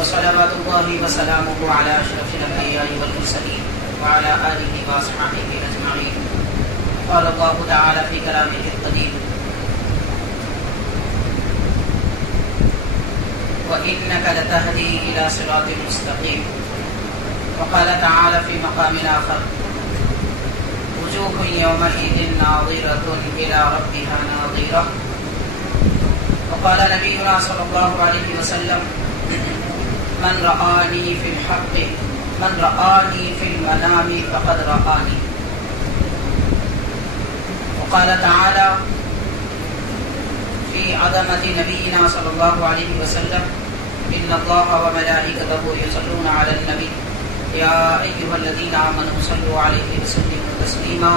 وصلوات الله وسلامه على أشرف الأنبياء والمرسلين وعلى آله وأصحابه أجمعين. قال الله تعالى في كلامه القديم: وإنك لتهدي إلى صراط مستقيم. وقال تعالى في مقام آخر: وجوه يومئذ ناظرة إلى ربها ناظرة. وقال نبينا صلى الله عليه وسلم: من رآني في المنام فقد رآني. وقال تعالى في عظمة نبينا صلى الله عليه وسلم: إن الله وملائكته يصلون على النبي يا أيها الذين آمنوا صلوا عليه وسلموا تسليما.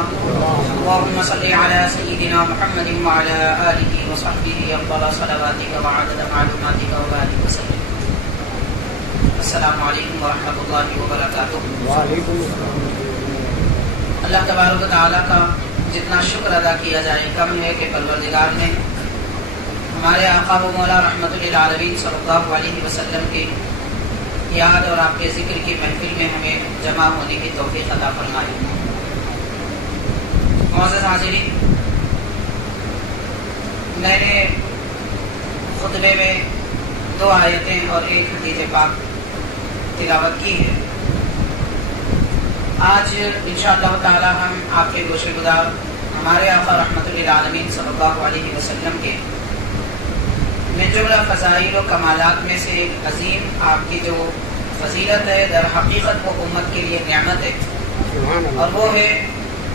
اللهم صل على سيدنا محمد وعلى آله وصحبه أفضل صلواتك وعدد معلوماتك وبارك وسلم. السلام علیکم ورحمۃ اللہ وبرکاتہ. وعلیکم السلام. اللہ تبارک و تعالیٰ کا جتنا شکر ادا کیا جائے کم ہے کہ پروردگار نے ہمارے آقا و مولا رحمت للعالمین صلی اللہ علیہ وسلم کی یاد اور آپ کے ذکر کی محفل میں ہمیں جمع ہونے کی توفیق عطا فرمائی. معزز حاضرین، میں نے خطبے میں 2 آیتیں اور 1 حدیث پاک تلاوت کی ہے. آج انشاءاللہ تعالی ہم آپ کے گوشے گزار ہمارے آقا رحمت للعالمین صلی اللہ علیہ وسلم کے من جملہ فضائل و کمالات میں سے ایک عظیم آپ کی جو فضیلت ہے، در حقیقت وہ امت کے لیے نعمت ہے، اور وہ ہے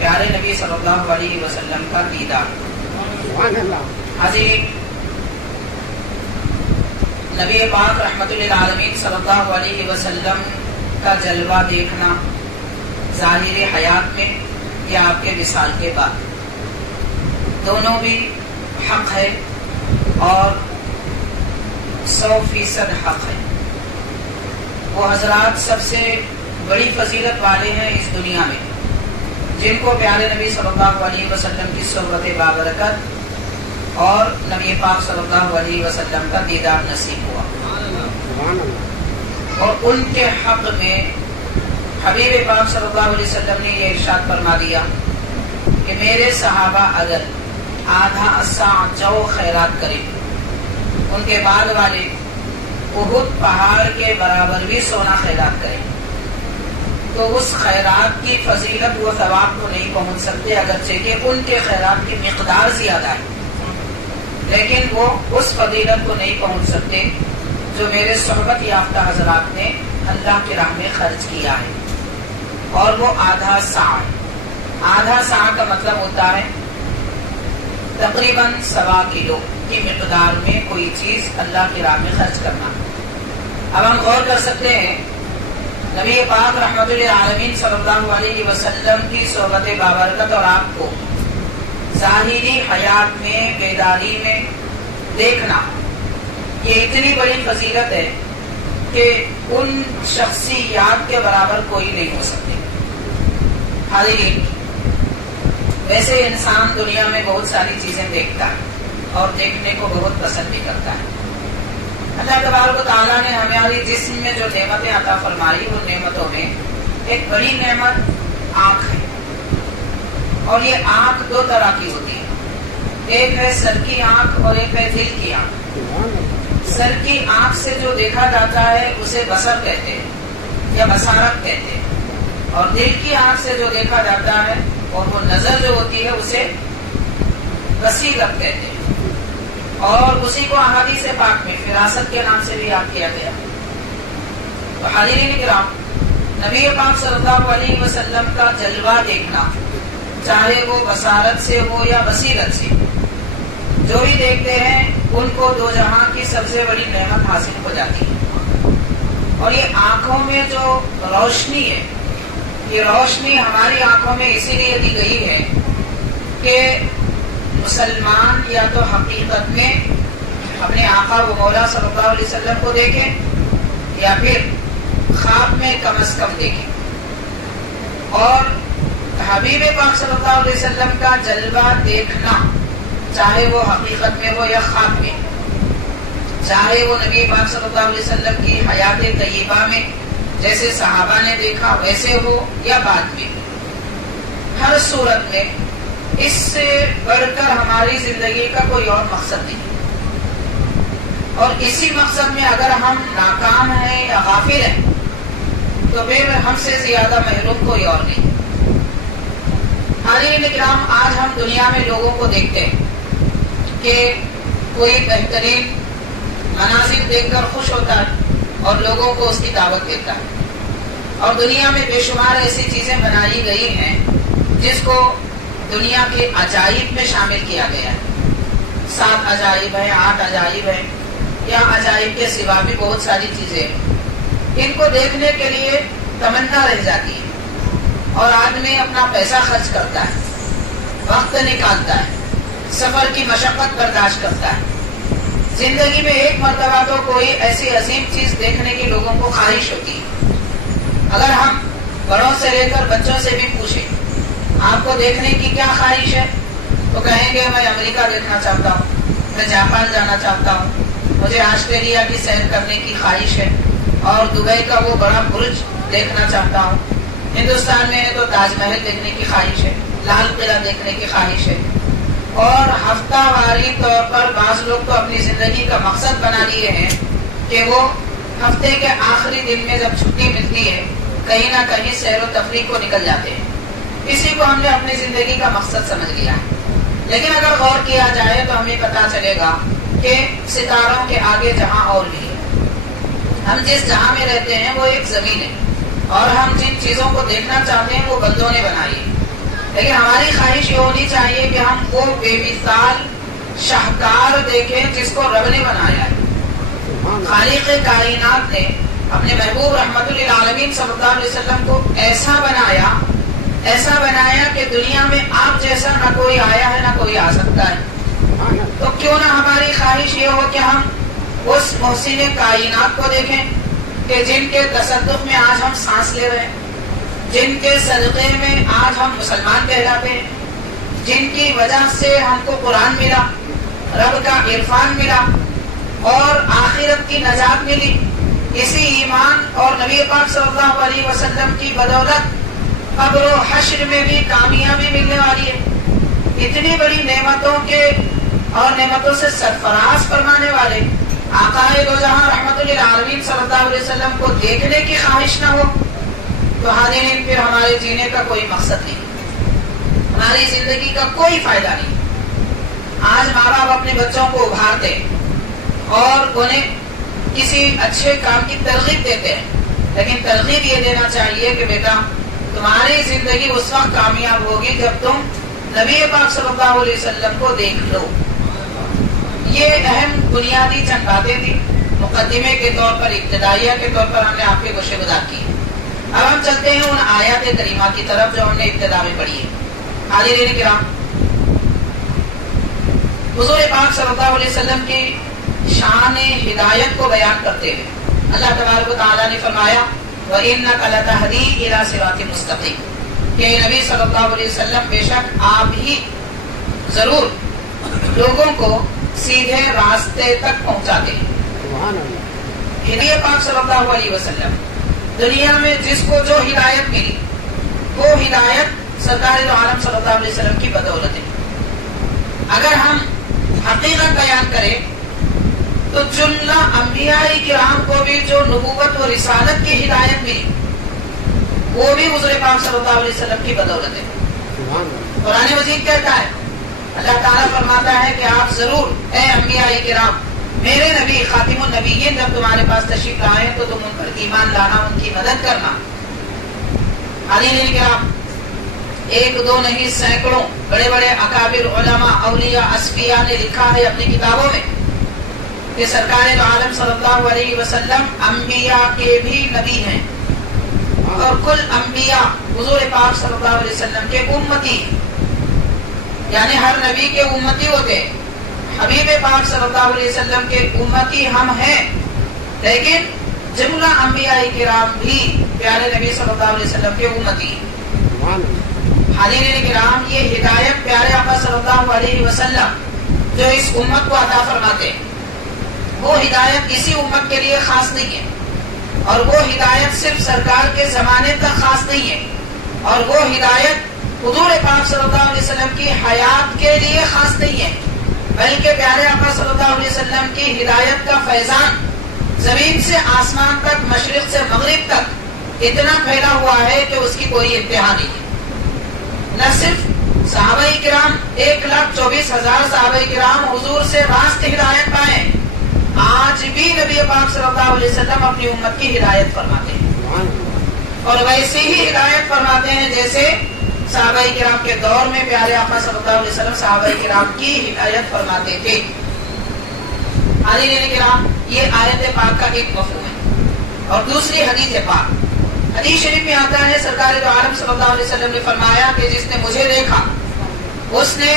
پیارے نبی صلی اللہ علیہ وسلم کا دیدار. حاضرین، نبی پاک رحمت للعالمین صلی اللہ علیہ وسلم کا جلوہ دیکھنا ظاہر حیات میں یا آپ کے وصال کے بعد، دونوں بھی حق ہے اور 100% حق ہے. وہ حضرات سب سے بڑی فضیلت والے ہیں اس دنیا میں جن کو پیارے نبی صلی اللہ علیہ وسلم کی صحبت بابرکت اور نبی پاک صلی اللہ علیہ وسلم کا دیدار نصیب ہوا. اور ان کے حق میں حبیب پاک صلی اللہ علیہ وسلم نے یہ ارشاد فرما دیا کہ میرے صحابہ اگر آدھا ساع جو خیرات کریں، ان کے بعد والے احد پہاڑ کے برابر بھی سونا خیرات کریں، تو اس خیرات کی فضیلت و ثواب کو نہیں پہنچ سکتے، اگرچہ کہ ان کے خیرات کی مقدار زیادہ ہے، لیکن وہ اس فضیلت کو نہیں پہنچ سکتے جو میرے صحبت یافتہ حضرات نے اللہ کی راہ میں خرچ کیا ہے. اور وہ آدھا ساع ہے. آدھا ساع کا مطلب ہوتا ہے تقریباً 1.25 کلو کی مقدار میں کوئی چیز اللہ کی راہ میں خرچ کرنا. اب ہم غور کر سکتے ہیں نبی پاک رحمت للعالمین صلی اللہ علیہ وسلم کی صحبت بابرکت اور آپ کو ظاہری حیات میں بیداری میں دیکھنا، یہ اتنی بڑی فضیلت ہے کہ ان شخصیات کے برابر کوئی نہیں ہو سکتے. حاضرین، ویسے انسان دنیا میں بہت ساری چیزیں دیکھتا ہے اور دیکھنے کو بہت پسند بھی کرتا ہے. اللہ تبارک و تعالیٰ نے ہماری جسم میں جو نعمتیں عطا فرمائی، ان نعمتوں میں ایک بڑی نعمت آنکھ ہے. اور یہ آنکھ 2 طرح کی ہوتی ہے، ایک ہے سر کی آنکھ اور ایک ہے دل کی آنکھ. سر کی آنکھ سے جو دیکھا جاتا ہے اسے بصر کہتے ہیں یا بصارت کہتے ہیں، اور دل کی آنکھ سے جو دیکھا جاتا ہے اور وہ نظر جو ہوتی ہے اسے بصیرت کہتے ہیں. اور اسی کو احادیث پاک میں فراست کے نام سے بھی یاد کیا گیا. تو حاضرین کرام، نبی پاک صلی اللہ علیہ وسلم کا جلوہ دیکھنا، چاہے وہ بصارت سے ہو یا بصیرت سے، جو بھی دیکھتے ہیں ان کو 2 جہاں کی سب سے بڑی نعمت حاصل ہو جاتی ہے. اور یہ آنکھوں میں جو روشنی ہے، یہ روشنی ہماری آنکھوں میں اسی لیے دی گئی ہے کہ مسلمان یا تو حقیقت میں اپنے آقا و مولا صلی اللہ علیہ وسلم کو دیکھیں یا پھر خواب میں کم از کم دیکھیں. اور حبیب پاک صلی اللہ علیہ وسلم کا جلوہ دیکھنا، چاہے وہ حقیقت میں ہو یا خواب میں، چاہے وہ نبی پاک صلی اللہ علیہ وسلم کی حیات طیبہ میں جیسے صحابہ نے دیکھا ویسے ہو یا بعد میں، ہر صورت میں اس سے بڑھ کر ہماری زندگی کا کوئی اور مقصد نہیں، اور اسی مقصد میں اگر ہم ناکام ہیں یا غافل ہیں تو پھر ہم سے زیادہ محروم کوئی اور نہیں۔ حاضرین کرام، آج ہم دنیا میں لوگوں کو دیکھتے ہیں کہ کوئی بہترین مناظر دیکھ کر خوش ہوتا ہے اور لوگوں کو اس کی دعوت دیتا ہے، اور دنیا میں بے شمار ایسی چیزیں بنائی گئی ہیں جس کو دنیا کے عجائب میں شامل کیا گیا ہے۔ 7 عجائب ہیں، 8 عجائب ہیں، یا عجائب کے سوا بھی بہت ساری چیزیں ہیں۔ ان کو دیکھنے کے لیے تمنا رہ جاتی ہے اور آدمی اپنا پیسہ خرچ کرتا ہے، وقت نکالتا ہے، سفر کی مشقت برداشت کرتا ہے۔ زندگی میں ایک مرتبہ تو کوئی ایسی عظیم چیز دیکھنے کی لوگوں کو خواہش ہوتی ہے۔ اگر ہم بڑوں سے لے کر بچوں سے بھی پوچھیں آپ کو دیکھنے کی کیا خواہش ہے تو کہیں گے میں امریکہ دیکھنا چاہتا ہوں، میں جاپان جانا چاہتا ہوں، مجھے آسٹریلیا کی سیر کرنے کی خواہش ہے، اور دبئی کا وہ بڑا برج دیکھنا چاہتا ہوں، ہندوستان میں ہے تو تاج محل دیکھنے کی خواہش ہے، لال قلعہ دیکھنے کی خواہش ہے۔ اور ہفتہ واری طور پر بعض لوگ تو اپنی زندگی کا مقصد بنا لیے ہیں کہ وہ ہفتے کے آخری دن میں جب چھٹی ملتی ہے کہیں نہ کہیں سیر و تفریح کو نکل جاتے ہیں۔ اسی کو ہم نے اپنی زندگی کا مقصد سمجھ لیا ہے، لیکن اگر غور کیا جائے تو ہمیں پتا چلے گا کہ ستاروں کے آگے جہاں اور بھی ہے۔ ہم جس جہاں میں رہتے ہیں وہ ایک زمین ہے، اور ہم جن چیزوں کو دیکھنا چاہتے ہیں وہ بندوں نے بنائی ہے، لیکن ہماری خواہش یہ ہونی چاہیے کہ ہم وہ بے مثال شاہکار دیکھیں جس کو رب نے بنایا ہے۔ خالق کائنات نے اپنے محبوب رحمت للعالمین صلی اللہ علیہ وسلم کو ایسا بنایا کہ دنیا میں آپ جیسا نہ کوئی آیا ہے نہ کوئی آ سکتا ہے۔ تو کیوں نہ ہماری خواہش یہ ہو کہ ہم اس محسن کائنات کو دیکھیں کہ جن کے تصدق میں آج ہم سانس لے رہے ہیں، جن کے صدقے میں آج ہم مسلمان کہلاتے ہیں، جن کی وجہ سے ہم کو قرآن ملا، رب کا عرفان ملا اور آخرت کی نجات ملی۔ اسی ایمان اور نبی پاک صلی اللہ علیہ وسلم کی بدولت قبر و حشر میں بھی کامیابی ملنے والی ہے۔ اتنی بڑی نعمتوں کے اور نعمتوں سے سرفراز فرمانے والے آقا دو جہاں رحمت للعالمین صلی اللہ علیہ وسلم کو دیکھنے کی خواہش نہ ہو تو حاضرین پھر ہمارے جینے کا کوئی مقصد نہیں، ہماری زندگی کا کوئی فائدہ نہیں۔ آج ماں باپ اپنے بچوں کو ابھارتے اور انہیں کسی اچھے کام کی ترغیب دیتے ہیں، لیکن ترغیب یہ دینا چاہیے کہ بیٹا تمہاری زندگی اس وقت کامیاب ہوگی جب تم نبی پاک صلی اللہ علیہ وسلم کو دیکھ لو۔ یہ اہم بنیادی چند باتیں تھی، مقدمے کے طور پر، ابتدائیہ کے طور پر ہم نے آپ کے گوشے گزار کی۔ اب ہم چلتے ہیں ان آیات کریمہ کی طرف جو ہم نے ابتدا میں پڑھی ہے۔ حاضرین کرام، حضور پاک صلی اللہ علیہ وسلم کی شان ہدایت کو بیان کرتے ہوئے اللہ تبارک و تعالیٰ نے فرمایا وَإِنَّكَ لَتَهْدِي إِلَى صِرَاطٍ مُسْتَقِيمٍ، کہ نبی صلی اللہ علیہ وسلم بے شک آپ ہی ضرور لوگوں کو سیدھے راستے تک پہنچاتے ہیں۔ ہدایت پاک صلی اللہ علیہ وسلم دنیا میں جس کو جو ہدایت ملی وہ ہدایت سرکار دو عالم صلی اللہ علیہ وسلم کی بدولت ہے۔ اگر ہم حقیقت بیان کریں تو جملہ انبیاء کرام کو بھی جو نبوت و رسالت کی ہدایت ملی وہ بھی حضور پاک صلی اللہ علیہ وسلم کی بدولت ہے۔ قرآن مجید کہتا ہے، اللہ تعالیٰ فرماتا ہے کہ آپ ضرور اے انبیاء کرام، میرے نبی خاتم النبیین جب تمہارے پاس تشریف لائیں تو تم ان پر ایمان لانا، ان کی مدد کرنا۔ حاضرین کرام، ایک دو نہیں سینکڑوں بڑے بڑے اکابر علماء، اولیاء، اصفیاء نے لکھا ہے اپنی کتابوں میں کہ سرکار دو عالم صلی اللہ علیہ وسلم انبیاء کے بھی نبی ہیں، اور کل انبیاء حضور پاک صلی اللہ علیہ وسلم کے امتی ہیں، یعنی ہر نبی کے امتی ہوتے ہیں۔ حبیب پاک صلی اللہ علیہ وسلم کے امتی ہم ہیں، لیکن جملہ انبیاء کرام بھی پیارے نبی صلی اللہ علیہ وسلم کے امتی ہیں۔ حاضرین کرام، یہ ہدایت پیارے آقا صلی اللہ علیہ وسلم جو اس امت کو عطا فرماتے ہیں، وہ ہدایت کسی امت کے لیے خاص نہیں ہے، اور وہ ہدایت صرف سرکار کے زمانے تک خاص نہیں ہے، اور وہ ہدایت حضور پاک صلی اللہ علیہ وسلم کی حیات کے لیے خاص نہیں ہے، بلکہ پیارے آقا صلی اللہ علیہ وسلم کی ہدایت کا فیضان زمین سے آسمان تک، مشرق سے مغرب تک اتنا پھیلا ہوا ہے کہ اس کی کوئی انتہا نہیں ہے۔ نہ صرف صحابہ کرام 1,24,000 صحابہ کرام حضور سے راست ہدایت پائے، آج بھی نبی پاک صلی اللہ علیہ وسلم اپنی امت کی ہدایت فرماتے ہیں، اور ویسے ہی ہدایت فرماتے ہیں جیسے صحابہ کرام کے دور میں پیارے آقا صلی اللہ علیہ وسلم صحابہ کرام کی ہدایت فرماتے تھے۔ حاضرین کرام، یہ آیت پاک کا ایک مفہوم ہے، اور دوسری حدیث پاک، حدیث شریف میں آتا ہے سرکار دو عالم صلی اللہ علیہ وسلم نے فرمایا کہ جس نے مجھے دیکھا اس نے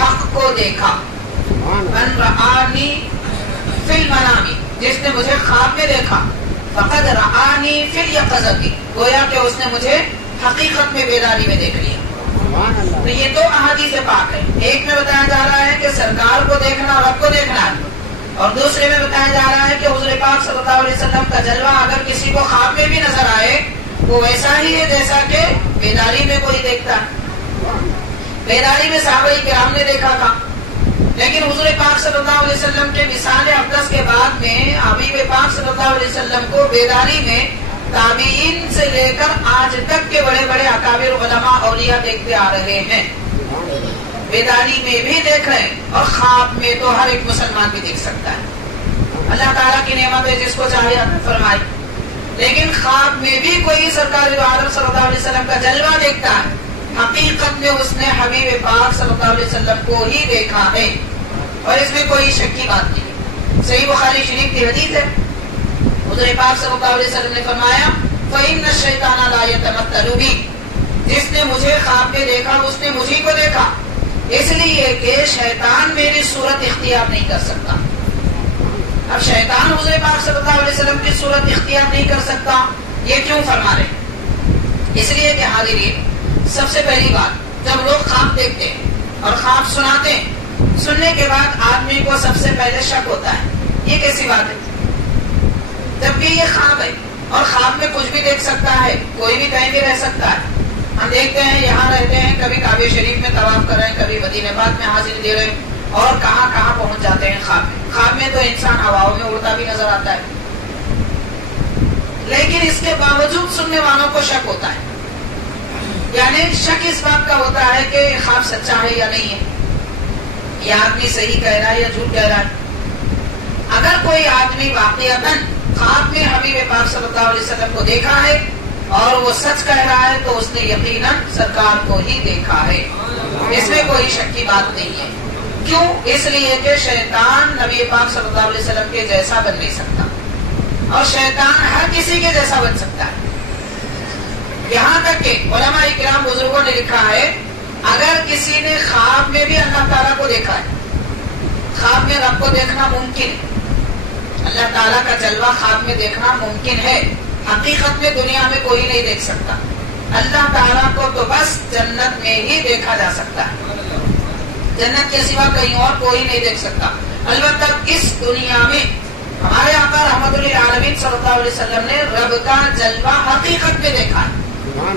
حق کو دیکھا، من رآنی فی المنام، جس نے مجھے خواب میں دیکھا، فقد رآنی فی الیقظۃ، گویا کہ اس نے مجھے حقیقت میں بیداری میں دیکھ لیا۔ تو یہ دو احادیث پاک ہیں، ایک میں بتایا جا رہا ہے کہ سرکار کو دیکھنا، رب کو دیکھنا ہے، اور دوسرے میں بتایا جا رہا ہے کہ حضور پاک صلی اللہ علیہ وسلم کا جلوہ اگر کسی کو خواب میں بھی نظر آئے وہ ویسا ہی ہے جیسا کہ بیداری میں کوئی دیکھتا ہے۔ بیداری میں صحابہ کرام نے دیکھا تھا، لیکن حضور پاک صلی اللہ علیہ وسلم کے وصال اقدس کے بعد میں حبیب پاک صلی اللہ علیہ وسلم کو بیداری میں تابعین سے لے کر آج تک کے بڑے بڑے اکابر علماء اولیاء دیکھتے آ رہے ہیں، بیداری میں بھی دیکھ رہے ہیں، اور خواب میں تو ہر ایک مسلمان بھی دیکھ سکتا ہے۔ اللہ تعالیٰ کی نعمت ہے، جس کو چاہے عطا فرمائے، لیکن خواب میں بھی کوئی سرکار دو عالم صلی اللہ علیہ وسلم کا جلوہ دیکھتا ہے، حقیقت میں اس نے حبیب پاک صلی اللہ علیہ وسلم کو ہی دیکھا ہے، اور اس میں کوئی شک کی بات نہیں۔ صحیح بخاری شریف کی حدیث ہے، حضور پاک صلی اللہ علیہ وسلم نے فرمایا فَإِنَّ الشَّيْطَانَ لَا يَتَمَثَّلُ بِي، جس نے مجھے خواب میں دیکھا اس نے مجھے کو دیکھا، اس لیے کہ شیطان میری صورت اختیار نہیں کر سکتا۔ اب شیطان حضور پاک صلی اللہ علیہ وسلم کی صورت اختیار نہیں کر سکتا، یہ کیوں فرما رہے؟ اس لیے کہ حاضرین، سب سے پہلی بات، جب لوگ خواب دیکھتے ہیں اور خواب سناتے ہیں، سننے کے بعد آدمی کو سب سے پہلے شک ہوتا ہے، یہ کیسی بات ہے؟ جبکہ یہ خواب ہے، اور خواب میں کچھ بھی دیکھ سکتا ہے، کوئی بھی کہیں بھی رہ سکتا ہے۔ ہم دیکھتے ہیں یہاں رہتے ہیں، کبھی کعبہ شریف میں طواف کر رہے ہیں، کبھی مدینہ پاک میں حاضری دے رہے ہیں، اور کہاں کہاں پہنچ جاتے ہیں خواب میں۔ خواب میں تو انسان ہواؤں میں اڑتا بھی نظر آتا ہے، لیکن اس کے باوجود سننے والوں کو شک ہوتا ہے، یعنی شک اس بات کا ہوتا ہے کہ خواب سچا ہے یا نہیں ہے، یہ آدمی صحیح کہہ رہا ہے یا جھوٹ کہہ رہا ہے۔ اگر کوئی آدمی واقعتاً خواب میں حبیب پاک صلی اللہ علیہ وسلم کو دیکھا ہے اور وہ سچ کہہ رہا ہے تو اس نے یقیناً سرکار کو ہی دیکھا ہے، اس میں کوئی شک کی بات نہیں ہے۔ کیوں؟ اس لیے کہ شیطان نبی پاک صلی اللہ علیہ وسلم کے جیسا بن نہیں سکتا، اور شیطان ہر کسی کے جیسا بن سکتا ہے، یہاں تک کہ علماء کرام بزرگوں نے لکھا ہے اگر کسی نے خواب میں بھی اللہ تعالیٰ کو دیکھا ہے، خواب میں رب کو دیکھنا ممکن ہے، اللہ تعالیٰ کا جلوہ خواب میں دیکھنا ممکن ہے، حقیقت میں دنیا میں کوئی نہیں دیکھ سکتا، اللہ تعالیٰ کو تو بس جنت میں ہی دیکھا جا سکتا ہے، جنت کے سوا کہیں اور کوئی نہیں دیکھ سکتا۔ البتہ اس دنیا میں ہمارے آقا رحمت للعالمین صلی اللہ علیہ وسلم نے رب کا جلوہ حقیقت میں دیکھا ہے،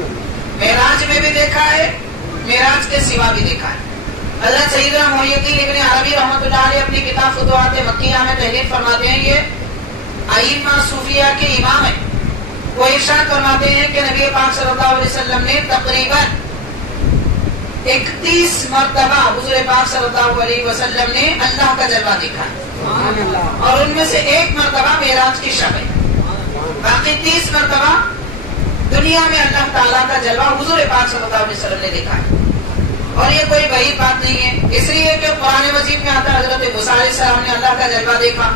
معراج میں بھی دیکھا ہے، معراج کے سوا بھی دیکھا ہے۔ حضرت سیدنا محی الدین ابن عربی رحمۃ اللہ علیہ اپنی کتاب فتوحات مکیہ میں تحریر فرماتے ہیں، یہ ائمہ صوفیہ کے امام ہیں، وہ ارشاد فرماتے ہیں کہ نبی پاک صلی اللہ علیہ وسلم نے تقریباً 31 مرتبہ حضور پاک صلی اللہ علیہ وسلم نے اللہ کا جلوہ دیکھا ہے، اور ان میں سے ایک مرتبہ معراج کی شب ہے، باقی 30 مرتبہ دنیا میں اللہ تعالیٰ کا جلوہ حضور پاک صلی اللہ علیہ وسلم نے دیکھا ہے۔ اور یہ کوئی بعید بات نہیں ہے، اس لیے کہ قرآن مجید میں آتا ہے حضرت موسیٰ علیہ السلام نے اللہ کا جلوہ دیکھا،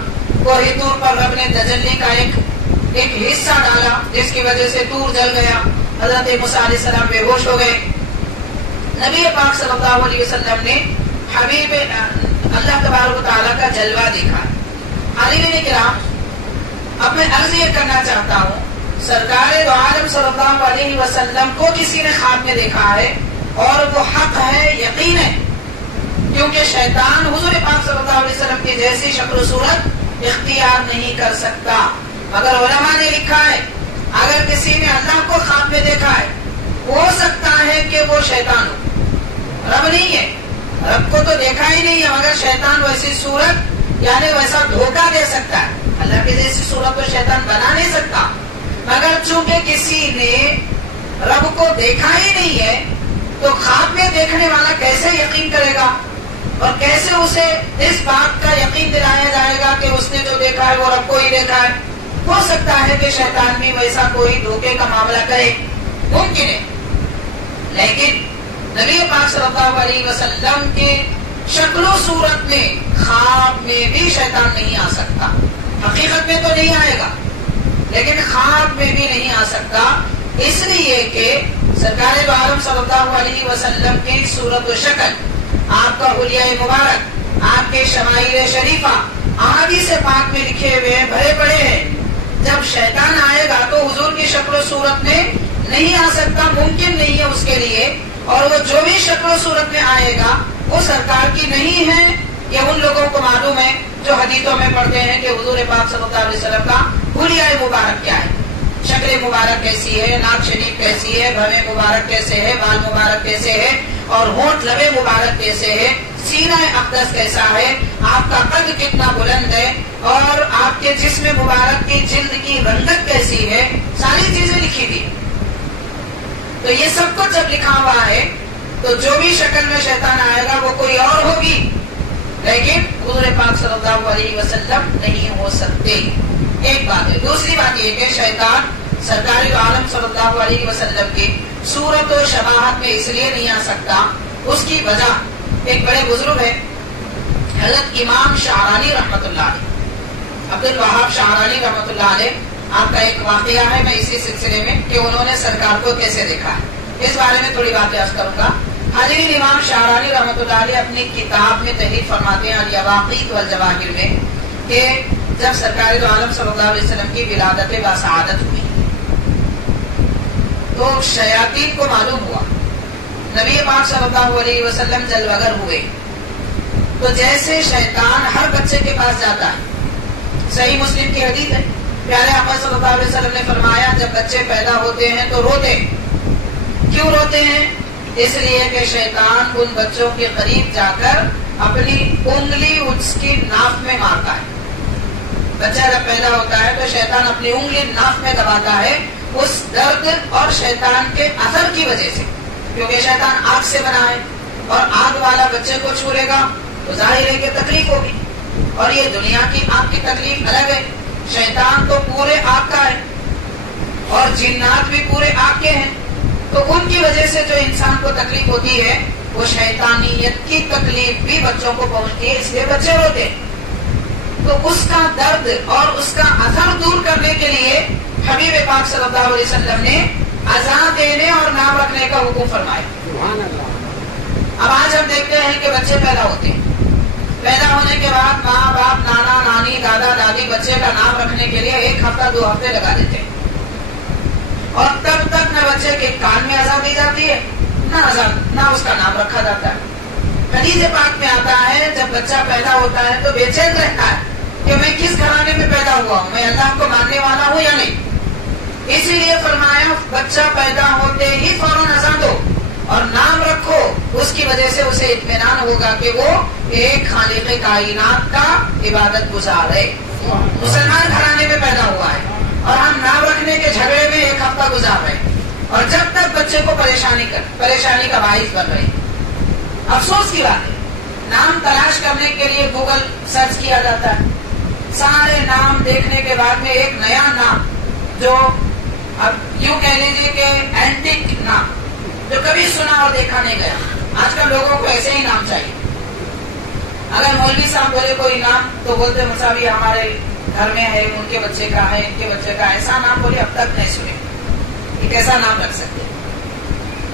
کوہ طور پر رب نے تجلی کا ایک حصہ ڈالا جس کی وجہ سے طور جل گیا، حضرت موسیٰ علیہ السلام بے ہوش ہو گئے۔ نبی پاک صلی اللہ علیہ وسلم نے حبیب اللہ تبارک و تعالیٰ کا جلوہ دیکھا۔ حاضرین کرام، اب میں عرض یہ کرنا چاہتا ہوں، سرکار دو عالم صلی اللہ علیہ وسلم کو کسی نے خواب میں دیکھا ہے اور وہ حق ہے، یقین ہے، کیونکہ شیطان حضور پاک صلی اللہ علیہ وسلم کی جیسی شکل و صورت اختیار نہیں کر سکتا. مگر علماء نے لکھا ہے اگر کسی نے اللہ کو خواب میں دیکھا ہے ہو سکتا ہے کہ وہ شیطان ہو، رب نہیں ہے. رب کو تو دیکھا ہی نہیں ہے مگر شیطان ویسی صورت یعنی ویسا دھوکہ دے سکتا ہے. اللہ کی جیسی صورت تو شیطان بنا نہیں سکتا. مگر چونکہ کسی نے رب کو دیکھا ہی نہیں ہے تو خواب میں دیکھنے والا کیسے یقین کرے گا اور کیسے اسے اس بات کا یقین دلایا جائے گا کہ اس نے جو دیکھا ہے وہ رب کو ہی دیکھا ہے. ہو سکتا ہے کہ شیطان بھی ویسا کوئی دھوکے کا معاملہ کرے، ممکن ہے. لیکن نبی پاک صلی اللہ علیہ وسلم کے شکل و صورت میں خواب میں بھی شیطان نہیں آ سکتا. حقیقت میں تو نہیں آئے گا لیکن خواب میں بھی نہیں آ سکتا، اس لیے کہ سرکار دو عالم صلی اللہ علیہ وسلم کی صورت و شکل، آپ کا حلیہ مبارک، آپ کے شمائل شریفہ احادیث پاک میں لکھے ہوئے ہیں، بھرے پڑے ہیں. جب شیطان آئے گا تو حضور کی شکل و صورت میں نہیں آ سکتا، ممکن نہیں ہے اس کے لیے. اور وہ جو بھی شکل و صورت میں آئے گا وہ سرکار کی نہیں ہے. یہ ان لوگوں کو معلوم ہے جو حدیثوں میں پڑھتے ہیں کہ حضور پاک صلی اللہ علیہ وسلم کا حلیہ مبارک کیا ہے، شکل مبارک کیسی ہے، ناک شریف کیسی ہے، بھویں مبارک کیسے ہے، بال مبارک کیسے ہے، اور ہونٹ لبے مبارک کیسے ہے، سینہ اقدس کیسا ہے، آپ کا قد کتنا بلند ہے، اور آپ کے جسم مبارک کی جلد کی رنگت کیسی ہے، ساری چیزیں لکھی دی. تو یہ سب کچھ جب لکھا ہوا ہے تو جو بھی شکل میں شیطان آئے گا وہ کوئی اور ہوگی، لیکن حضور پاک صلی اللہ علیہ وسلم نہیں ہو سکتے. ایک بات ہے. دوسری بات یہ کہ شیطان سرکار عالم صلی اللہ علیہ وسلم کی صورت و شباہت میں اس لیے نہیں آ سکتا، اس کی وجہ ایک بڑے بزرگ ہے حضرت امام شعرانی رحمۃ اللہ علیہ، عبد الوہاب شعرانی رحمۃ اللہ علیہ. آپ کا ایک واقعہ ہے میں اسی سلسلے میں کہ انہوں نے سرکار کو کیسے دیکھا ہے، اس بارے میں تھوڑی بات عرض کروں گا. حاضرین، امام شعرانی رحمۃ اللہ علیہ اپنی کتاب میں تحریر فرماتے ہیں الیواقیت والجواہر میں کہ جب سرکار دو عالم صلی اللہ علیہ وسلم کی ولادت باسعادت ہوئی تو شیاطین کو معلوم ہوا نبی پاک صلی اللہ علیہ وسلم جلوگر ہوئے تو جیسے شیطان ہر بچے کے پاس جاتا ہے. صحیح مسلم کی حدیث ہے، پیارے آقا صلی اللہ علیہ وسلم نے فرمایا جب بچے پیدا ہوتے ہیں تو روتے. کیوں روتے ہیں؟ اس لیے کہ شیطان ان بچوں کے قریب جا کر اپنی انگلی اس کی ناف میں مارتا ہے. بچہ جب پیدا ہوتا ہے تو شیطان اپنی انگلی ناف میں دباتا ہے اس درد اور شیطان کے اثر کی وجہ سے، کیونکہ شیطان آگ سے بنا ہے اور آگ والا بچے کو چھوڑے گا تو ظاہر ہے کہ تکلیف ہوگی. اور یہ دنیا کی آگ کی تکلیف الگ ہے، شیطان تو پورے آگ کا ہے اور جنات بھی پورے آگ کے ہیں. تو ان کی وجہ سے جو انسان کو تکلیف ہوتی ہے وہ شیطانیت کی تکلیف بھی بچوں کو پہنچتی ہے، اس لیے بچے روتے. تو اس کا درد اور اس کا اثر دور کرنے کے لیے حبیب پاک صلی اللہ علیہ وسلم نے اذان دینے اور نام رکھنے کا حکم فرمایا. اب آج ہم دیکھتے ہیں کہ بچے پیدا ہوتے ہیں، پیدا ہونے کے بعد ماں باپ، نانا نانی، دادا دادی بچے کا نام رکھنے کے لیے 1 ہفتہ 2 ہفتے لگا دیتے ہیں، اور تب تک نہ بچے کے کان میں اذان دی جاتی ہے نہ اس کا نام رکھا جاتا ہے. حدیث پاک میں آتا ہے جب بچہ پیدا ہوتا ہے تو بے چین رہتا ہے کہ میں کس گھرانے میں پیدا ہوا ہوں، میں اللہ کو ماننے والا ہوں یا نہیں. اسی لیے فرمایا بچہ پیدا ہوتے ہی فوراً اذان دو اور نام رکھو. اس کی وجہ سے اسے اطمینان ہوگا کہ وہ ایک خالق کائنات کا عبادت گزار ہے، مسلمان گھرانے میں پیدا ہوا ہے اور ہم نام رکھنے کے جھگڑے میں 1 ہفتہ گزار رہے اور جب تک بچے کو پریشانی کا باعث بن رہی. افسوس کی بات ہے، نام تلاش کرنے کے لیے گوگل سرچ کیا جاتا ہے، سارے نام دیکھنے کے بعد میں ایک نیا نام جو اب یوں کہہ لیجیے کہ اینٹک نام جو کبھی سنا اور دیکھا نہیں گیا. آج کل لوگوں کو ایسے ہی نام چاہیے. اگر مولوی صاحب بولے کوئی نام تو بولتے مساوی ہمارے گھر میں ہے، ان کے بچے کا ہے، ان کے بچے کا. ایسا نام بولے اب تک نہیں سنے. یہ کیسا نام رکھ سکتے؟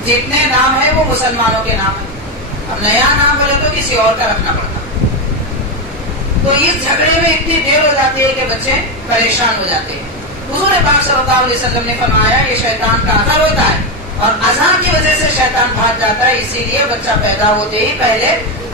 جتنے نام ہیں وہ مسلمانوں کے نام ہیں، اب نیا نام بولے تو کسی اور کا رکھنا پڑتا. تو اس جھگڑے میں اتنی دیر ہو جاتی ہے کہ بچے پریشان ہو جاتے ہیں. حضور پاک صلی اللہ علیہ وسلم نے فرمایا یہ شیطان کا اثر ہوتا ہے اور اذان کی وجہ سے شیطان بھاگ جاتا ہے. اسی لیے بچہ پیدا ہوتے ہی پہلے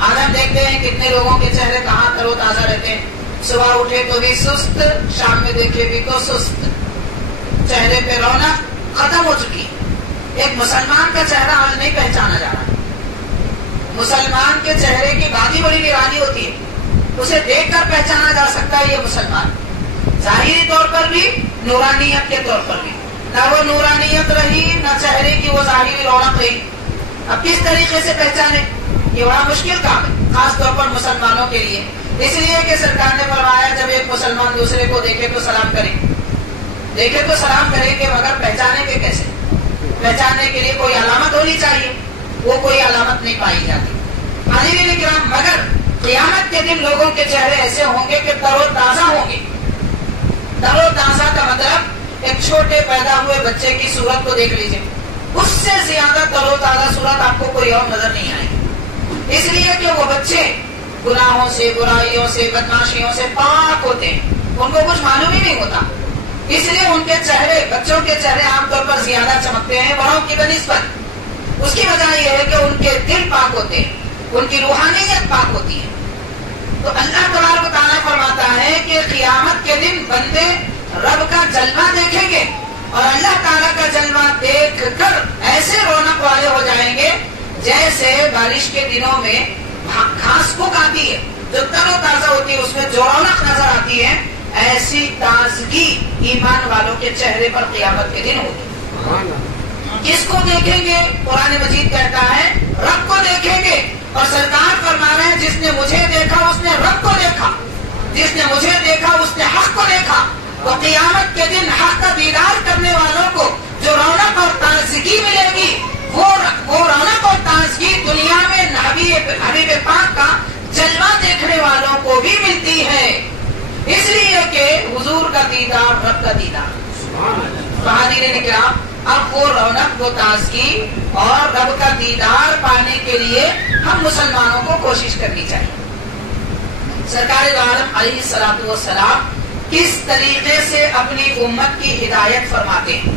آج ہم دیکھتے ہیں کتنے لوگوں کے چہرے کہاں تر و تازہ رہتے ہیں، صبح اٹھے تو بھی سست، شام میں دیکھے بھی تو سست، چہرے پہ رونق ختم ہو چکی ہے۔ ایک مسلمان کا چہرہ آج نہیں پہچانا جا رہا۔ مسلمان کے چہرے کی بات ہی بڑی نرالی ہوتی ہے، اسے دیکھ کر پہچانا جا سکتا ہے یہ مسلمان، ظاہری طور پر بھی، نورانیت کے طور پر بھی۔ نہ وہ نورانیت رہی، نہ چہرے کی وہ ظاہری رونق رہی، اب کس طریقے سے پہچانے؟ یہ بڑا مشکل کام ہے، خاص طور پر مسلمانوں کے لیے، اس لیے کہ سرکار نے فرمایا جب ایک مسلمان دوسرے کو دیکھے تو سلام کرے، دیکھے تو سلام کرے گے، مگر پہچانے کے کیسے؟ پہچاننے کے لیے کوئی علامت ہونی چاہیے، وہ کوئی علامت نہیں پائی جاتی۔ حاضرین کرام، مگر قیامت کے دن لوگوں کے چہرے ایسے ہوں گے کہ تر و تازہ ہوں گے۔ تر و تازہ کا مطلب ایک چھوٹے پیدا ہوئے بچے کی صورت کو دیکھ لیجئے، اس سے زیادہ تر و تازہ صورت آپ کو کوئی اور نظر نہیں آئے گی، اس لیے کہ وہ بچے گناہوں سے، برائیوں سے، بدماشیوں سے پاک ہوتے ہیں، ان کو کچھ معلوم ہی نہیں ہوتا، اس لیے ان کے چہرے، بچوں کے چہرے عام طور پر زیادہ چمکتے ہیں بڑوں کی بنسبت۔ اس کی وجہ یہ ہے کہ ان کے دل پاک ہوتے ہیں، ان کی روحانیت پاک ہوتی ہے۔ تو اللہ تبارک و تعالیٰ فرماتا ہے کہ قیامت کے دن بندے رب کا جلوہ دیکھیں گے، اور اللہ تعالیٰ کا جلوہ دیکھ کر ایسے رونق والے ہو جائیں گے جیسے بارش کے دنوں میں گھاس پھوک آتی ہے، جو تر و تازہ ہوتی ہے، اس میں جو رونق نظر آتی ہے، ایسی تازگی ایمان والوں کے چہرے پر قیامت کے دن ہوگی۔ کس کو دیکھیں گے؟ قرآن مجید کہتا ہے رب کو دیکھیں گے، اور سرکار فرما رہے ہیں جس نے مجھے دیکھا اس نے رب کو دیکھا، جس نے مجھے دیکھا اس نے حق کو دیکھا۔ تو قیامت کے دن حق کا دیدار کرنے والوں کو جو رونق اور تازگی ملے گی، وہ رونق اور تازگی دنیا میں حبیب پاک کا جلوہ دیکھنے والوں کو بھی ملتی ہے، اس لیے کہ حضور کا دیدار رب کا دیدار۔ حاضرین کرام، اب وہ رونق، وہ تازگی اور رب کا دیدار پانے کے لیے ہم مسلمانوں کو کوشش کرنی چاہیے۔ سرکار دو عالم علیہ الصلوۃ والسلام کس طریقے سے اپنی امت کی ہدایت فرماتے ہیں؟